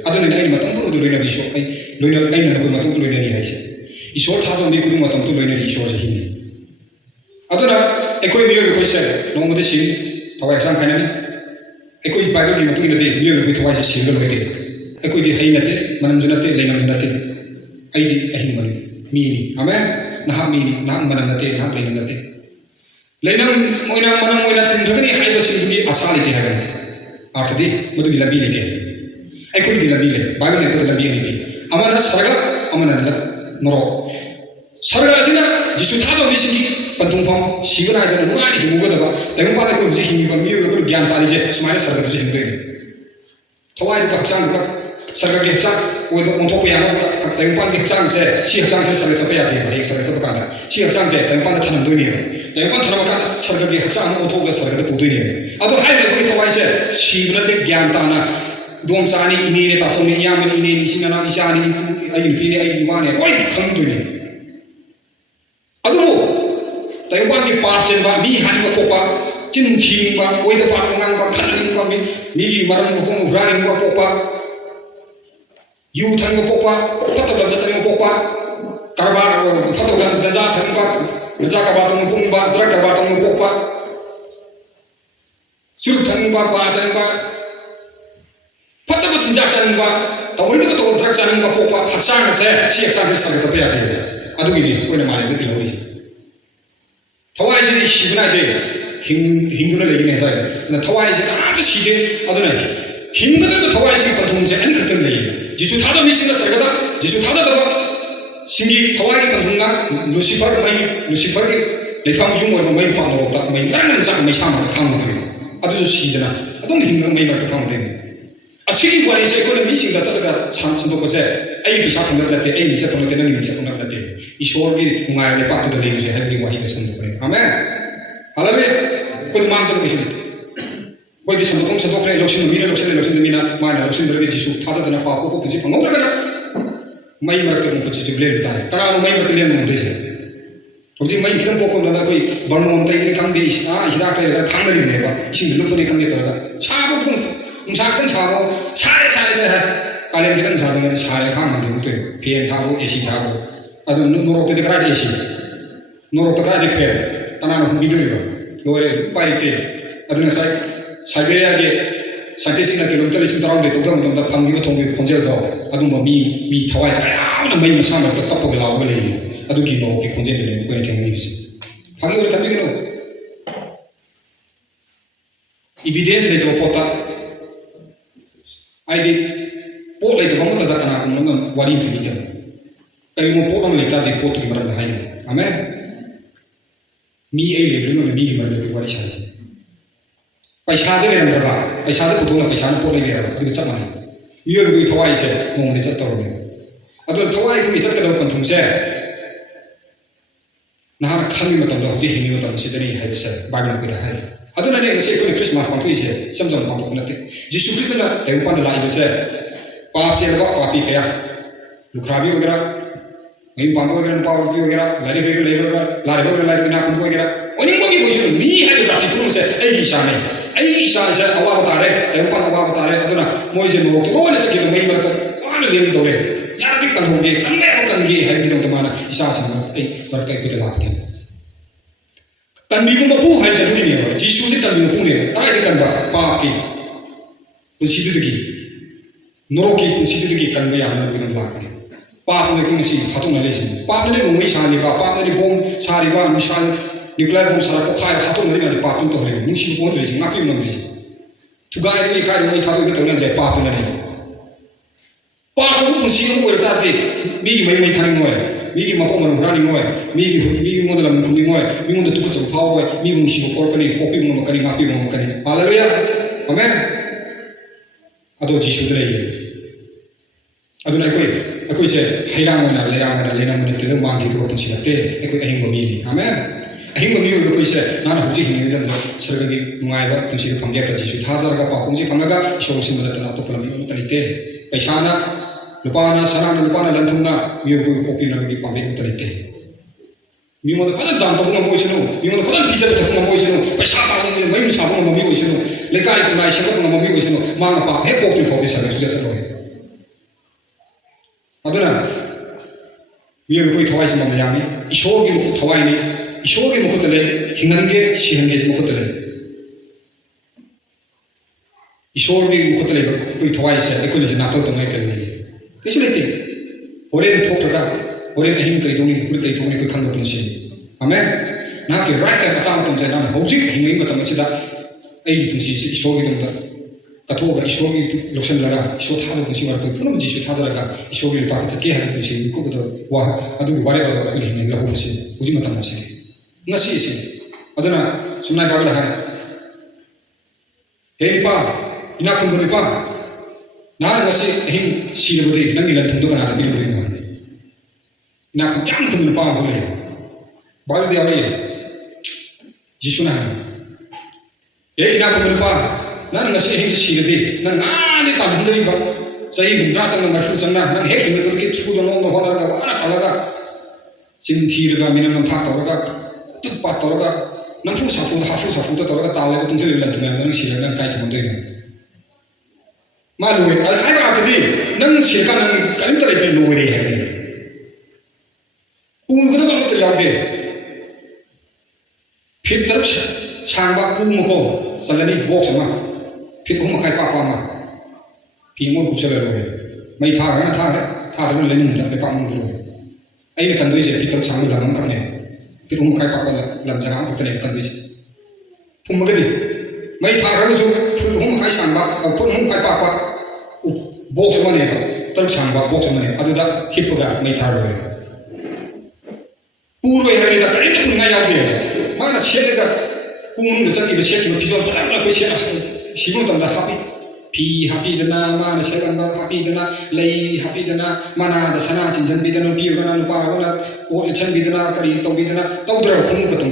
अदुनि आई मतम तो लोइना ईश्वर आई लोइना आई नबु मतम तो लोइना हाइसे ईश्वर थाजो नि कुदु मतम तो लोइना ईश्वर जहिनि अदुना एकोइ मियो कोइसे नोमदे सि थवा एग्जाम खाइनानि एकोइ बाइबल नि मतुनि दे मियो कोइ थवा से सिंगल होइदे एकोइ दि हाइ नते मनम जुनते लेनम जुनते आई दि अहि मन मिनि आमेन नहा मिनि नहा मनम नते नहा लेनम नते लेनम मोइना मनम मोइना तिनगनि हाइबो सिंगि आशा लिते हागन आर्थदि मधुगी लंबी लेते अखोई दी लंबी ले बाइबल ने लंबी नहीं अमना सरगा अमना नरो सरगा सिना जिसु थाजो बिसिगी पंथुंफम सिगना जन नुआनि हिमुगदबा तगन पाले को जे हिमि बम मियो को ज्ञान ताली जे स्माइल सरगा तो हिमदे थवाई को हचांग को सरगा के हचांग ओ तो ओंथो पे यानो तगन पाले के हचांग से सि हचांग से सरगा सपया के एक सरगा सब कांदा सि हचांग से तगन पाले थनम दोनि तगन पाले थनम का सरगा के हचांग ओंथो के सरगा तो पुदुनि अदो हाइ को थवाई से सिबना दे ज्ञान ताना दोम सानी इने ने तासोने यामन इने निसिना ना इसानी आई पिने आई माने ओइ खंदुनि अदुबो तैबान की पाचन बा मी हानि को पोपा चिन थीन बा ओइ द पाक ngang बा खननि बा मी की मरम को पोंग उरानि बा पोपा यू थन को पोपा पत लब जतन को पोपा कारबार फतो गन दजा थन बा दजा का बात में पोंग बा द्रक का बात में पोपा सुरु थन बा पाचन बा फतो चिंजा चन बा तौहिद तो ड्रग चानिंग बा पोपा हचांग से सी हचांग से सगे तपया दे अदुगिनी कोइना माले दे लोई थवाई जी शिबना दे हिंदुना लेगिने जाय ना थवाई जी काम सीदे अदुना हिंदुना थवाई जी पथुम जे अनि खतम ले जिसु थाजा मिसिंग सरगदा जिसु थाजा दबा सिंगी थवाई की पथुमना लुसिफर के लेफाम युम और मई पानो ता मई नरन सा मई सामा थांग दे अदुसु सीदना अदुम हिंदुना मई मत थांग दे असिगी वाली से कोन मिसिंग दा चलगा छान छंदो को से आई पिसा थंग लते आई मिसा थंग लते नंगी मिसा थंग लते ईश्वर की मुंगाय ले पात तो ले से हबी वाही के संदो परे आमेन हालावे कोई मान चल के कोई भी संदों से तो करे लोशन मीना माना लोशन दरगे जिसु थादा तना पाप को कुछ पंगो दरगा मई मरते को कुछ ब्लेड होता है तना मई मरते ले मन दे से होजी मई किदम पोको दना कोई बर्न मोन तई खाम दे हिदा के खाम दे ने बा सिंग लुप ने खाम दे तरगा छाबो तुम मुसाकन छाबो सारे से है काले किदम छाजने सारे खाम दे उते फेन थाबो एसी थाबो अदु नोरोक दे करा एसी नोरोक करा दे फेन तना न बिदुरिबा लोरे पाइते अदुना साइबेरिया के साइंटिस्ट ना किलोमीटर लिसिंग तराउंड दे तोदम तोदम फंगी थोंगे खोंजेल दो अदुमा मी थवाई कयाना मई मसा में तपग लाव ले अदु की नो के खोंजेल दे कोई थेंगी बिस फंगी और तबी नो एविडेंस ले तो पोता आईडी पोट ले तो बमत दा तना कुम वारी की दे कई मो पोट में लेता दे पोट की मरन हाई आमेन मी ए ले ब्रिनो मी की मरन के वारी शादी पैसा जे ले अंदर बा पैसा जे पुथुना पैसा न पोट ले बेरा अदु चक माने मियो भी थवाई से मोंग ने चत तोरने अदु थवाई की चत के पंथुम से नहार खामी मतम द होजि हिनि मतम सिदनी हाइबसे बागना के हाय अदु ने से को क्रिसमस पंथुई से समजम पंथु नते जिसु क्रिस्ट ना तेम पान लाइब से पाप चेलबा पापी कया लुखराबी वगैरह मई पांगो वगैरह पापी वगैरह लारी वगैरह लारी ना कुन वगैरह ओनी मबी होइसु मी हाइब जाति पुनु से ए ईशाने आई ईशा से अवा बतारे तेम पान अवा बतारे अदुना मोय जे नो के ओने से के मई मरत आन लेन दोरे यार के कल होगे कन्ने कनगे है बिदम तमाना ईशा से ए बरत के लापने तन्बी को मपू है से दुनी ने जीसु से तन्बी मपू ने ताय के तन्बा पाप की पुसिदुगी नोकी पुसिदुगी कनबे यान बिदम लापने पाप ने को सी फातु न लेसिन पाप ने मोई सानि बा पाप ने बोम सारि बा मिसाल न्यूक्लियर बोम सारा को खाय फातु न रे पाप तो रे निसी बोन रे ना पि मन रे थुगाय रे काय मोई थादु के तोने जे पाप ने पाप को पुसी को ओरता दे मी मई थानि मोय मी की मपो मन रानी मोय मी मोन लम खुनी मोय मी मोन तुक चौ फाव मोय मी मुसी को कोर कनी कॉपी मोन कनी ना पि मोन कनी हालेलुया आमेन अदो जीसु दे अदुना कोई से हैरांगना लेरांगना तेल मांगी तो पुसी लते कोई अहिंग मी आमेन अहिंग मी को कोई से नाना हुजी हिनि जन सरगगी मुंगायबा पुसी फंगे त जीसु थाजरगा पापुंग से फंगगा ईश्वर सिंह लतना तो पलमी तलिते पैसाना लुपाना सनाना लुपाना लंथुना मी को कॉपी नगी पामे तलिते मी मोद पदन दान तो मोइसनु मी मोद पदन पिजर तो मोइसनु पैसा पासन में मई साबो मम्मी ओइसनु लेकाय कुनाय सेको मम्मी ओइसनु मांग पा हे कॉपी फोके सगे सुजा सलो अदुना मी कोई थवाई से मम यामी ईश्वर की मुख थवाई ने ईश्वर की मुख तले हिंगनगे सिहंगे मुख तले ईश्वर की मुख तले कोई थवाई से कोई से नातो तो नहीं करने कैसे लेते होरेन थोकड़ा होरेन अहिंग कई दोनी पुर कई दोनी कोई खंग पुनसे हमें ना के राइट टाइम बचाव तुम से ना होजिक हिंगई मतम सिदा ऐ पुनसी से ईश्वर की तुम कथोगा ईश्वर की लोशन लगा ईश्वर थाज पुनसी मार कोई पुनम जीसु थाज लगा ईश्वर की पाक से के है पुनसी को तो वाह अदु बारे बारे को हिंगई लहो पुनसी उजी मतम से नसी से अदना सुना बागला है हे पा इना कुंदु पा ना नसी हिंग सीबुदे नंगी लन थुंदो kana bi bi ma na ku yang kun pa bo le ba le ya le jisu na e ina ku pa na nasi hiंग सीबुदे na na ne ta bindri ba sai bundra sang na thu sang na na he hin ko ki thu do no no hola ga wa na kala ga chin thi ga min nam tha to ga tu pa to ga na thu sa pu to ga ta le tung se le lan thna na si le na kai thon de मालूम है अल हाइबा आते भी नंग शिरका नंग करीम तरह के लोग रहे हैं पूर्ण को तो बात याद है फिर तरफ शांबा पूर्ण को सलनी बॉक्स में फिर हम खाई पापा में फिर मोर कुछ लगे mày tha cái nó lên mình để phạm rồi ấy là cần đối diện thì tôi sáng làm cái này thì không khai bạc làm ra cái này cần đối diện không có cái gì mày tha cái nó không khai sáng bạc không khai bạc bộ cho mình này tôi sáng bạc bộ cho mình này ở đó hip cái mày tha rồi puro hay là cái này cũng ngay vào kia mà là chết cái cung được sao thì chết thì phi cho tất cả cái chết chỉ muốn tầm là happy phi happy dana mà là chết ăn happy dana lấy happy dana mà là sana chính chân bị dana phi dana lupa dana cô chân bị dana cái tàu bị dana tàu đâu không có tông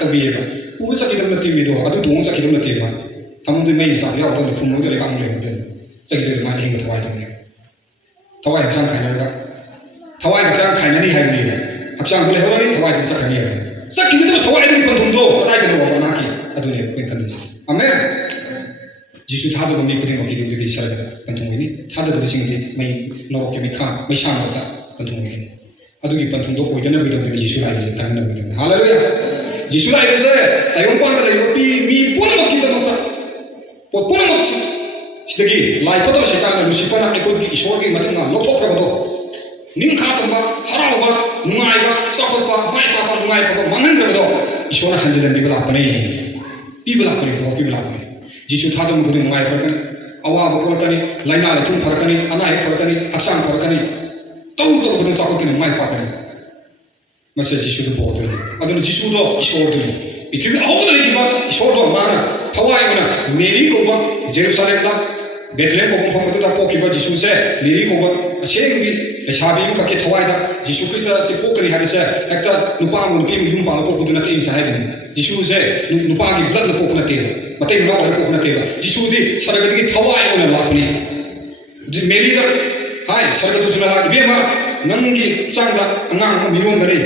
tàu bị mà puro sao thì dana tiêu đó adu tuong sao thì dana tiêu mà thằng tôi mấy sao nhau tôi không nói cho bạnเลยsao thì mà hình thawai tông này thawai sang khai nữa thawai cái sang khai này hay này 학장 그래 허가니 더와야 시작하니 싹 기대면 더와야 되는 건 돈도 나이 되는 거 나기 아도네 괜찮은지 아멘 지수 타자 범위 그린 거 기도들이 시작하다 반통이니 타자도 지금 매 너게 미카 매 샤마다 반통이니 아도기 반통도 보이잖아 보이잖아 지수 라이브 당연한 거다 할렐루야 지수 라이브에서 다용 빵다 이거 미 보는 거 기도 먹다 보는 거 시대기 라이브도 시간을 루시파나 에코기 이쇼기 같은 거 로토크라도 닝카던가 하라오가 누가이가 썩었바 마이바바 누가이바바 망한다고도 이쇼나 한제된 비블 앞에 지수 타점 그도 누가이 버거니 아와 버거니 라이나를 통 버거니 아나이 버거니 학상 버거니 또도 그도 썩었기는 마이바거니 마치 지수도 보더니 아들은 지수도 이쇼더니 이틀 아우들 이기바 이쇼도 많아 타와이거나 메리고바 제루살렘다 베틀레헴 공포모도 포기바 지수세 메리고바 세행비 Sabi ka ke thawai da Jisu Krista se pokari ha se ekta nupa mu nupi mu yum ba ko puduna te sa ha ni Jisu se nupa gi blood ko na te mate nu ba ko na te Jisu di sarga di thawai ona la ni ji meri da hai sarga tu chula la be ma nang gi chang da angang mu miron da ni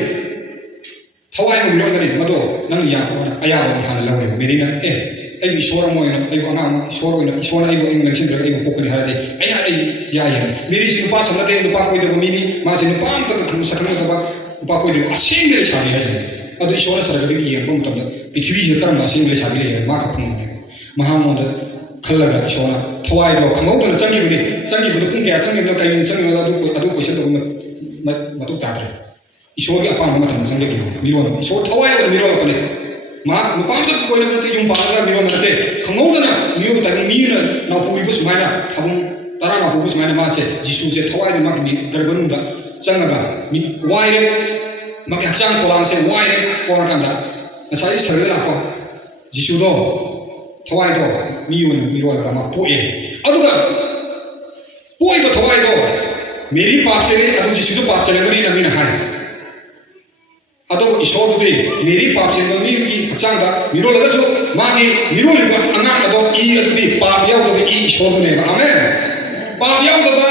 thawai mu miron da ni mato nang ya ko na aya ba han la we meri na ai bi shora mo ina ai angang shora ina shora ai bo ing nang sin da ai ko ko ni ha de ai ya meri si nupa sa na te nupa ko de mini ma si nupa am ta ka sa ka ba nupa ko de asing de sa ni ha ado ishora sa ga gi yem ta prithvi je tar ma asing de sa bi le ma ka phum ne maha mo da khalla ga ishora thawai do khangau da changi bi bu kung kya changi no kai ni changi no adu ko se do ma tu ta tra ishora ga pa ma ta sang ge mi ro ishora thawai ga mi ro ka ne ma nupa am ta ko ne te yum ba ga mi ro na te khangau da na mi ro ta mi na na pu bu su mai na thabum तारा ना बुबुस माने माचे जिसु जे थवाई दे माक मी दरबनु दा चंगा मी wire माक हचांग कोलांग से wire कोरा कंदा नसाई सरगे लाको जिसु दो थवाई दो मी युन मी रोला दा मा पोए अदुगा पोए बो थवाई दो मेरी पाप से अदु जिसु जो पाप चले बनी नमी ना हाय अदो ईश्वर दे मेरी पाप से मी की हचांग दा मी रोला दा सो मागी मी रोले बा अंगा अदो ई अदु दी पाप याव दो ई ईश्वर ने आमेन पाप याव दबा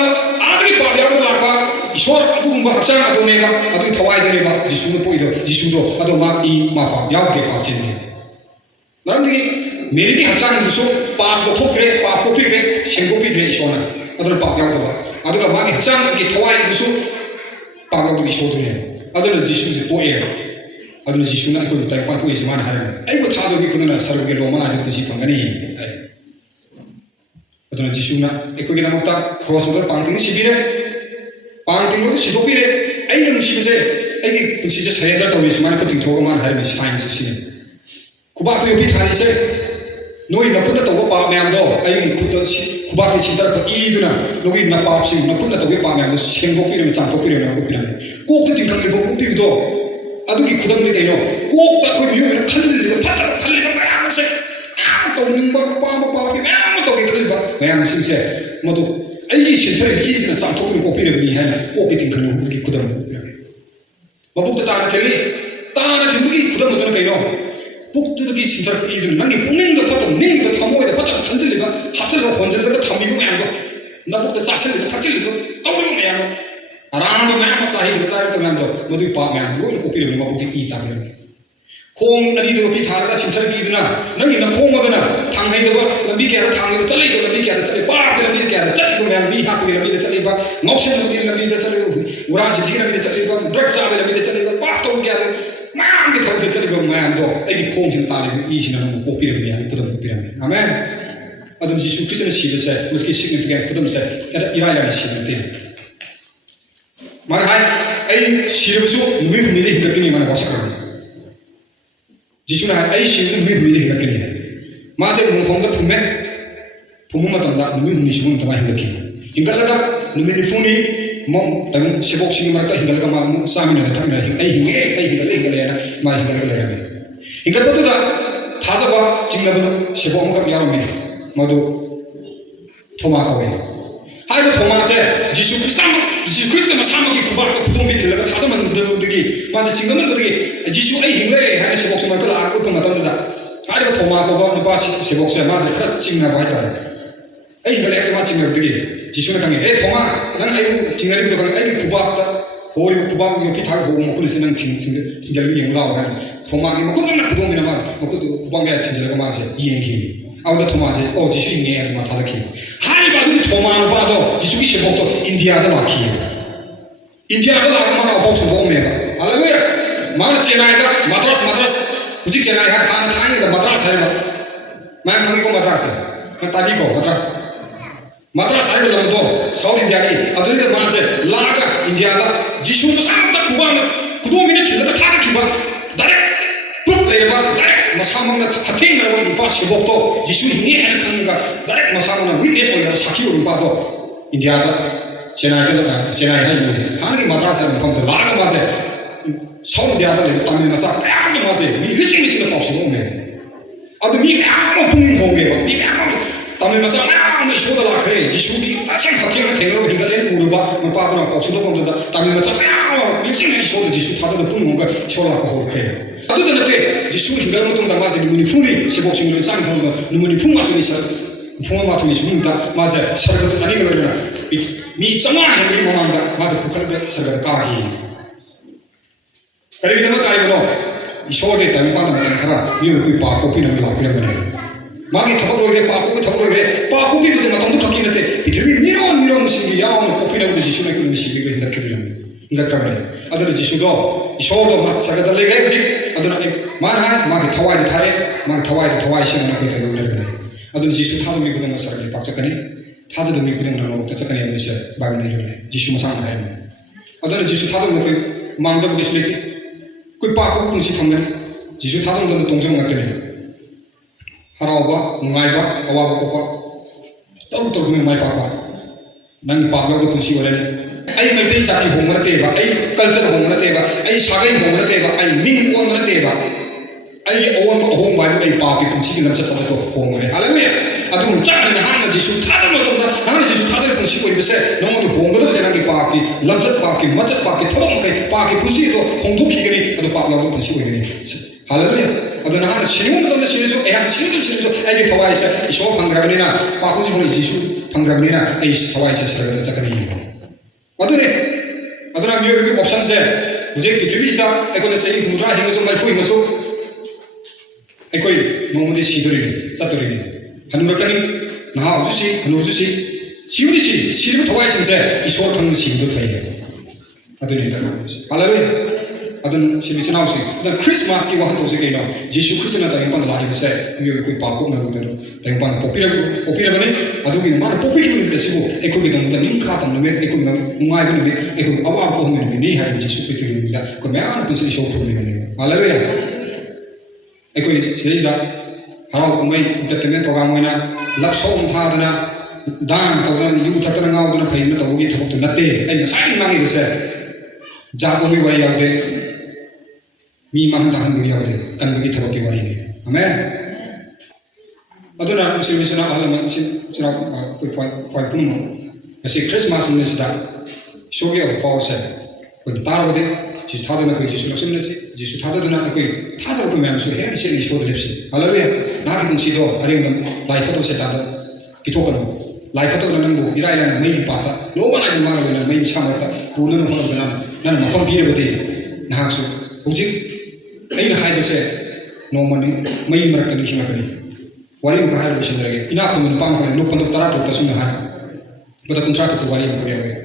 आदि पाप याव द लाबा ईश्वर अदुगुंबा हचांग अदुनेगा अदु थवाई देनेगा जिसु ने पोइदो जिसु दो अदो मा ई मा पाप याव के पाप चेने नरमदि मेरी की हचांग दुसो पाप लोथोक्रे पाप कोपिग्रे शेंगोपिग्रे ईश्वरना अदु पाप याव दबा अदुगा मा की हचांग की थवाई दुसो पाप याव दु ईश्वर दुने अदु जिसु जे पोए अदु जिसु ना को ताई पाप पोइस मान हारे आइबो थाजो बि कुना सर्वगे लोमा आदि तुसी पंगनी अदुना जिसुना एकोगे नमक्ता क्रॉस में पांटिंग सिबिरे पांटिंग को सिबोपिरे आई न सिबसे आई की पुसी से सरेंडर तोबि सुमान को तिंथोगा मान हारे साइंस सिने कुबा तो योबि थारी से नोई नखुना तोबो पा मैम दो आई की खुद कुबा के चिंतर प ईदुना लोगी न पाप सिंग नखुना तोबि पा मैम दो सेंगोपिरे में चांगोपिरे न कोपिरे कोक तो तिंथंग ले बोकुपि दो अदु की खुदम ले कइनो कोक ता कोई मियो न खल्ले फटा खल्ले मैम से तो निंबा पाम पा के मैम तो के खल्ले मैम सिंसे मदु आई सेंटर इजना चांगोपिरे कोपिरे नि है कोक तिंग खल्ले की खुदम मबुक ताना थेली ताना थेली खुदम मदन कइनो पुक्तुदगी सेंटर इजना नंगी पुनिंग द पत निंग द थमोय द पत खंजलिबा हातल द खंजल द थमिबु मैम दो नबुक द चासल द खचल द तौरु मैम आराम मैम चाहि द चाहि द मैम दो मदु पा मैम लो कोपिरे मबुक इ ताबे खोंग अनी दो पि थारगा सेंटर इजना नंगी न खोंग मदना थांगै दबा लंबी के थांगै द चलै द लंबी के चलै पार द लंबी के चलै मैम बि हाक द लंबी द चलै बा ngopsen लंबी द चलै उरा जिथि लंबी द चलै बा ड्रग चाबे लंबी द चलै बा पाप तो के मैम के थौसे चलै बा मैम दो आई खोंग जिन तारे इ सिना न कोपिरे मैम खुदम कोपिरे आमेन अदम जीशु क्रिस्ट ने सीबे से उसकी सिग्निफिकेंस कदम से इराय लागे सीबते मान हाय आई सीबसु नुमी हुमीदे हिदकनी माने भाषा कर जीशु ने आई सीबे नुमी हुमीदे हिदकनी है माजे मुंफोंग फुमे फुमु मतंदा नुमी हुमी सुमु तमा हिदकी हिंगलगा नुमी निफुनी मम तंग सेबोक सिंग मरका हिंगलगा मा सामिना थकना आई हिंगले ना मा हिंगलगा लेरमे हिंगलबतुदा थाजबा चिंगबनो सेबोक मका यारोमी मधु थोमा कवे हाय थोमा से जीशु क्रिस्ट मसाम की खुबार को खुदों भी थिलगा थादो मन दगी माजे चिंगमन बदगी जीशु आई हिंगले हाय सेबोक से मरका आको तो मतम दा हाय थोमा को नुपा सेबोक से माजे खरा चिंगना बाय तारे आई हिंगले के मा चिंगना दगी जीशु ने कहे ए थोमा नन आई चिंगरी तो कहे आई खुबार ता होरी खुबार योपी थाग हो मकुल से नन चिंगल येंगलाव है थोमा की मकुल न खुदों बिना मा मकुल खुबार या चिंगलगा मा से येंगी आउट थोमाजे ओ जीशु ने है मा थाजा की हाय बादु थोमा न बादो जीशु की सेबोक तो इंडिया दा लाखी इंडिया दा लाग मा बॉक्स बो में हालेलुया मान चेन्नई दा मद्रास हुजी चेन्नई हा खाना थाई दा मद्रास है मैं खंग को मद्रास है मैं तादी को मद्रास है लंदो साउथ इंडिया की अदुई दा मान से लागा इंडिया दा जीशु तो साम दा कुबा में कुदो मिने थिला थाजा की बा डायरेक्ट पुट लेबा डायरेक्ट मसामंग हथिंग ना वो पास सेबोक तो जीशु हिंगे है खंगा डायरेक्ट मसामंग विटनेस हो साखी हो पा तो इंडिया दा चेन्नई है हां की मद्रास है कम तो लागा माजे साउथ इंडिया दा तमिल मचा क्या माजे मी लिसिंग पास हो में अद मी क्या पुंग होगे मी क्या तमिल मचा मैं शोध लाखे जीशु की अच्छा हथिंग थेंगरो हिंगले उरुबा मैं पादना पास तो कम तो तमिल मचा लिसिंग शोध जीशु थादा पुंग होगा शोला को होके अदुदा नते जीशु हिंगल मतुंग दा माजे नुमुनि फुंनि सेबोक सिंग नो सांग थंग नुमुनि फुंग माथुनि सर फुंग माथुनि सुंता माजे सरगत अनि गरना मी चमा हेंगरी ममांगा माजे पुखरद सरगत काही करिगिदम काइबनो इशोदे तमि पाना मतन खरा मी कुइ पा कॉपी न ला पिरम बने मागे थबक लोगे पा कॉपी बसे मतंदु थकी नते इथबि निरो सिंगी याव कॉपी न जीशु ने कुनि सिंगी बे हिंदक किरम हिंदक करबने अदर जीशु दो इशोदो मा सरगत लेगे जी अदुना एक मान है मागे थवाई थारे मान थवाई से मन कोई तगो लगे अदुन जीशु थादो मी कुदम सरगत पाक चकनी थाजो मी कुदम न नो चकनी अदुन से बाग नहीं रहे जीशु मसा है अदुन जीशु थाजो कोई मांगजब दिसले कोई पाक पुंसी थमने जीशु थाजो दन तोंजम ngakene harawa nungaiba awaba kopa तो में माय पापा नंग पापलो को पुंसी वाले ने आई मते जाति होमरते बा आई कल्चर होमरते बा आई सागई होमरते बा आई मिंग होमरते बा आई ओवन होम बाय आई पापी पुंसी की नमचा चला तो होमरे हालेलुया अदु चाने हान जीसु थादर तो दा हान जीसु थादर पुंसी को बसे नमो होंगदो जेना की पापी लमजत पापी मचत पापी थोम कई पापी पुंसी तो होंदु की गनी अदु पापलो को पुंसी को गनी हालेलुया अदु नहान सिरिमु तो सिरिजो ए सिरिजो आई थवाई से इसो फंग्राबनिना पाको जी होली जीसु फंग्राबनिना आई थवाई से सरगत चकनी अदुने अदुना मियो के ऑप्शन से मुझे पृथ्वी दा एकोने चेई मुद्रा हिंगो जो मरफु हिंगो एकोई नोमुदे सिदोरि चतोरि हनुरकनी नहा जुसी हनुजुसी सिरिबु थवाई सिंसे ईश्वर खंग सिंदो थाई अदुने दा हालेलुया अदुन सिबिचनाव से अदुन क्रिसमस की वहां तो से केनो जीसु क्रिस्ट ना ताई पन लाइव से मियो कोई पाको ना रुदे ताई पन पॉपुलर बने अदु की मान पॉपुलर बने सिबो एको की दम निम खा तम में एको ना मुंगाई बने एको अवा को हम में नहीं है जीसु क्रिस्ट की मिला को मैं आन पुंसी शो फ्रो में बने हालेलुया एको सेदा हराव को मैं इंटरटेनमेंट प्रोग्राम होना लब सोम थादना दान तो यू थकना गावदना फैन तो होगी थबक तो नते आई साई मांगी से जागो में वाई आउदे मी महन दहन गुरी आउदे तनबगी थबक की वारी ने आमेन अदुना सिमिसना आलम सिना कोई पॉइंट पुम ऐसे क्रिसमस में सिदा शोगे ऑफ पावर से कोई तार होदे जिस थादे में कोई जिस लक्षण ने जिस थादे ना कोई थादे को मैं सो है से शो लेप्सी हालेलुया ना कि तुम सीधो अरे एकदम लाइफ तो से तादा पिथोकनो लाइफ तो नंगो इराइला मई पाता नो बना मांगना मई सामता पुलन होना नन मफम पीरबदे नासु हुजि अइना हाइबसे नोमनि मई मरकनि खिमाकनि वारी मुख हाइब बिसंदरगे इना कुन पाम को लोपन तरा तो तसुन हाय बता कुन ट्राक तो वारी मुख गए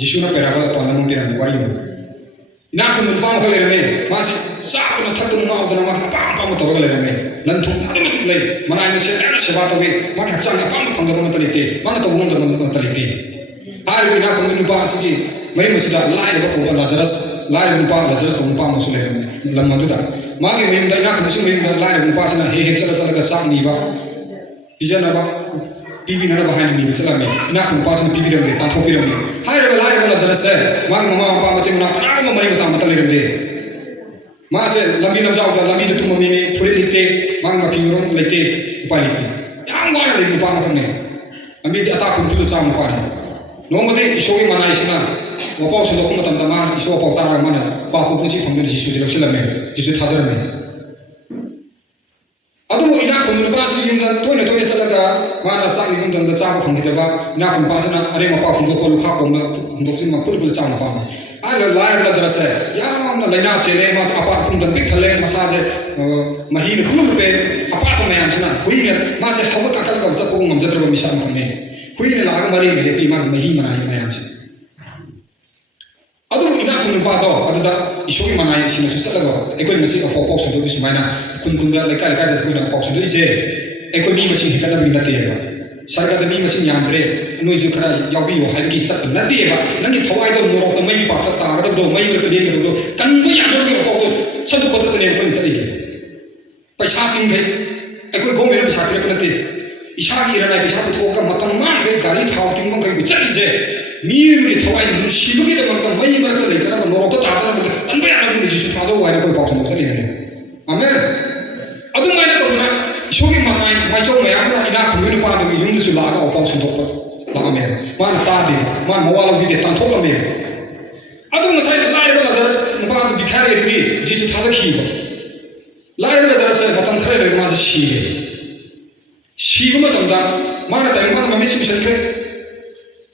जिसुना पेराबल तो नमु देना वारी मुख इना कुन पाम को लेने मास साप न थतु नाउ दना मा पाम पाम तो गले ने लन थुम अदम मत ले मनाई में सेवा तवे मा का चांग पाम फंदर मत लेते माना तो गुण मत लेते हार बिना को नुपा सकी मई मसिदा लाइ बको लाजरस लाइ नुपा लाजरस को नुपा मसुले lam maduda magi meyum da ina kumsi meyum da lai नुपा सना हे हे चला चला का साग नीबा इजना बा पीवी नरा बहाइन नीबा चला में ina नुपा सना पीवी रमले ता थोपी रमले हाय रे lai रे लाजरस से magi mama papa मचे ना कना म मरे बता मत ले रमले मा से लंबी न जाओ दा लंबी तुम मम्मी ने फुरे लेते magi ma पीवी रम लेते उपाय लेते याम वाला ले नुपा मत ने अमी अता कुन तुल चा नुपा ने नोमदे इशोगी मनाई सिना वपाव सुदोक मतम दा मान इशो वपाव तारा माने पाखु पुंसी फंगन जिसु जिलो सिलमे जिसु थाजरमे अदु इना खुनु पास युंदा तोने तोने चलगा माना सा युंदा दा चाबा फंगिदबा इना खुन पासना अरे मपा खुंदो को लुखा को खुंदो सिन मकुल कुल चाना पा आले लाय बला जरा से यामना लैना चेले मास अपा खुंदन बिक थले मसाजे महीन खुनु पे अपा को मयाम सना हुइने मासे हव काकल का चको ngam जत्रब मिसान खने हुइने लाग मरी ले पी मा मही मनाई मयाम से अदु इना कुन पादो अदुदा इशोगी मनाई सिन सुचलगा एकोइ मसी अफो पॉक सदो बिसमाइना कुन कुन दा लेका लेका दा कुन पॉक सदो जे एकोइ मी मसी हिता दा बिना तेबा सरगा दा मी मसी यामरे नोइ जु खरा याबी हो हाइगी सत नदेबा नंगी थवाइ दो नोरो दा मई पात ता गा दो मई रे दे दो कन मो यानो के पॉक दो सदो बचत ने कोन चली जे पैसा पिन गई एकोइ गो मेरे पैसा पिन नते इशागी रना पैसा पुथो का मतम मान गई गाली थाव तिंग म गई चली जे मीरुगी थवाई नुशिबुगी द मंत मई मरक ले करा नोरक तादन मत तनबे आनंद जिसु थाजो वाय कोई पॉक्स न चली ने आमेन अदु माइना तो ना इशोगी मनाई माइचो मयामना इना कम्युनि पाद गी युंद सु लागा पॉक्स तो लामे मान तादे मान मोवालो बिदे तांथोक मे अदु नसाई लाइ बला जरस नुपा तो बिखारे गी जिसु थाज खीब लाइ बला जरस मतन खरे रे मा शीब मतमदा माना ताइमान ममे सिमिशन रे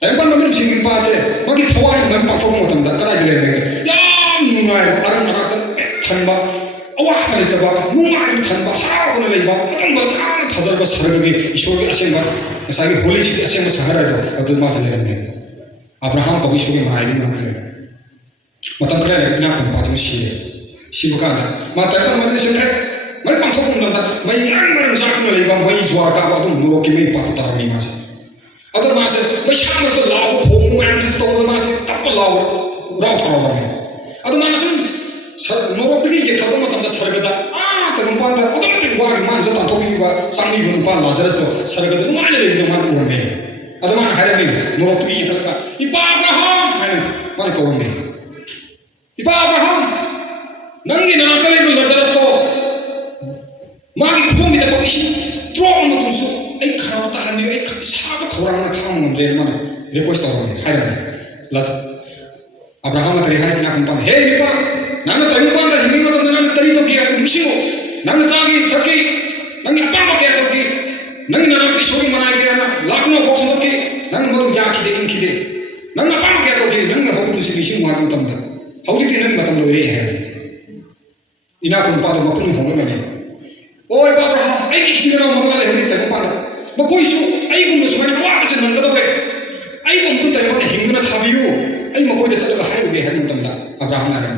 ताइमान ममे सिमिन पासे मगी थवाई मम पाथोक मतमदा करा गिले ने याम नुनाय अरन नरात थनबा अवा हलितबा नुनाय थनबा हावने लेबा अतंबा याम फजरबा सरगगे ईश्वरगे असेंबा सागी होली चित असेंबा सहरा दो अदु मा चले ने अब्राहम को ईश्वरगे माइदि नखले मतम खरे इना को पास शीले शिवका मा ताइमान ममे सिमरे मैं पाथोक मतमदा मैं याम मरन जाकने लेबा मैं ज्वा का अदु नुरो की मैं पाथो तारनी मासे अगर मासे मैं शाम को लाव खोम मैं तो मासे तप लाव राव थरो में अदु मानसुन नोरोतगी ये थरो मतम सरगदा आ तम पांदा ऑटोमेटिक वाग मान जो ताथोकी बा सांगी बन पा लाजरस सरगदा मान ले दो मान को में अदु मान हरे में नोरोतगी ये थरका इपा अब्राहम मान को में इपा अब्राहम नंगी ननकले लाजरस तो मागी खुदों में पविशन ट्रो मतुसु आई खरावता हनी आई साब खौरांग खाम नंद्रे मन रिक्वेस्ट तौर हायरन लज अब्राहम ने करे हाय ना कंपन हे रिपा नाना तरुपा दा हिमी मत नाना तरी तो किया मिसिओ नाना जागी थकी नंगी अपा मके तो की नंगी नाना की शोरी मना गया ना लाखनो बॉक्स तो की नंग मरु या की इन की दे नंग अपा मके तो की नंग हो कुछ मिसिओ मार तम दा हौजी की नंग मतम लोरे है इना कंपा तो मपुन होंगे ने ओय अब्राहम आई की चिना मंगला ले ते पादा मकोइसु आई गुम सुमाई वा से नंगदवे आई गुम तो तैमान हिंगुना थाबियु आई मकोइ चलगा हाइवे हरि तमदा अब्राहम नारे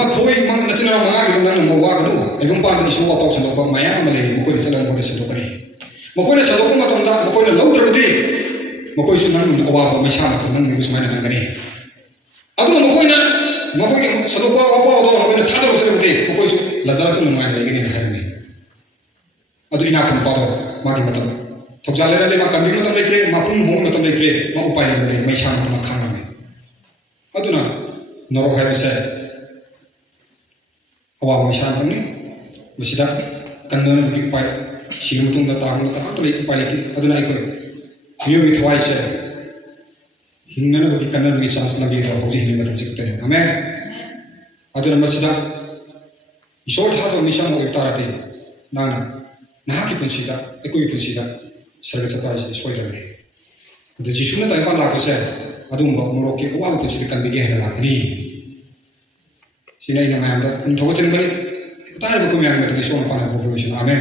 मकोइ मंग नचना मंगा गिन नन मवा गदु एगुम पाद इशु वा पॉक्स लो माया मले मकोइ चलगा मकोइ से तो करे मकोइ से लोको मतमदा मकोइ लौद्रबदी मकोइसु नन अवा मैसा नन सुमाई नंगने अदु मकोइ सदोपा अवा दो मकोइ थादरो से मकोइसु लजरा तो नुमाय लेगिने हाइवे अदु इना कन पादो मागी मतम थोजाले रे मा कंबी मतम लेत्रे मा पुन हो मतम लेत्रे मा उपाय ले मैसा मतम खाना में अदुना नरो है से अवा मैसा पने मसिदा कन्नन की उपाय शिमुतुंग दा तांग दा तो ले उपाय की अदुना इको मियो भी थवाई से हिंगन बगी कन्नन की चांस लगे तो होजी हिंग मतम जिकते हमें अदुना मसिदा ईश्वर था तो मिशन हो ताराते नाना ना की पुंसीदा एकोई पुंसीदा सरग चपाई से सोइदबने अदु जिसुना ताइपा लाको से अदुम मोरो के अवा पुंसीदा कनबिगे है लाकनी सिनै न मायम दा थोगचन बनि तार बको म्याग न तो सोन पाना प्रोफेशन आमेन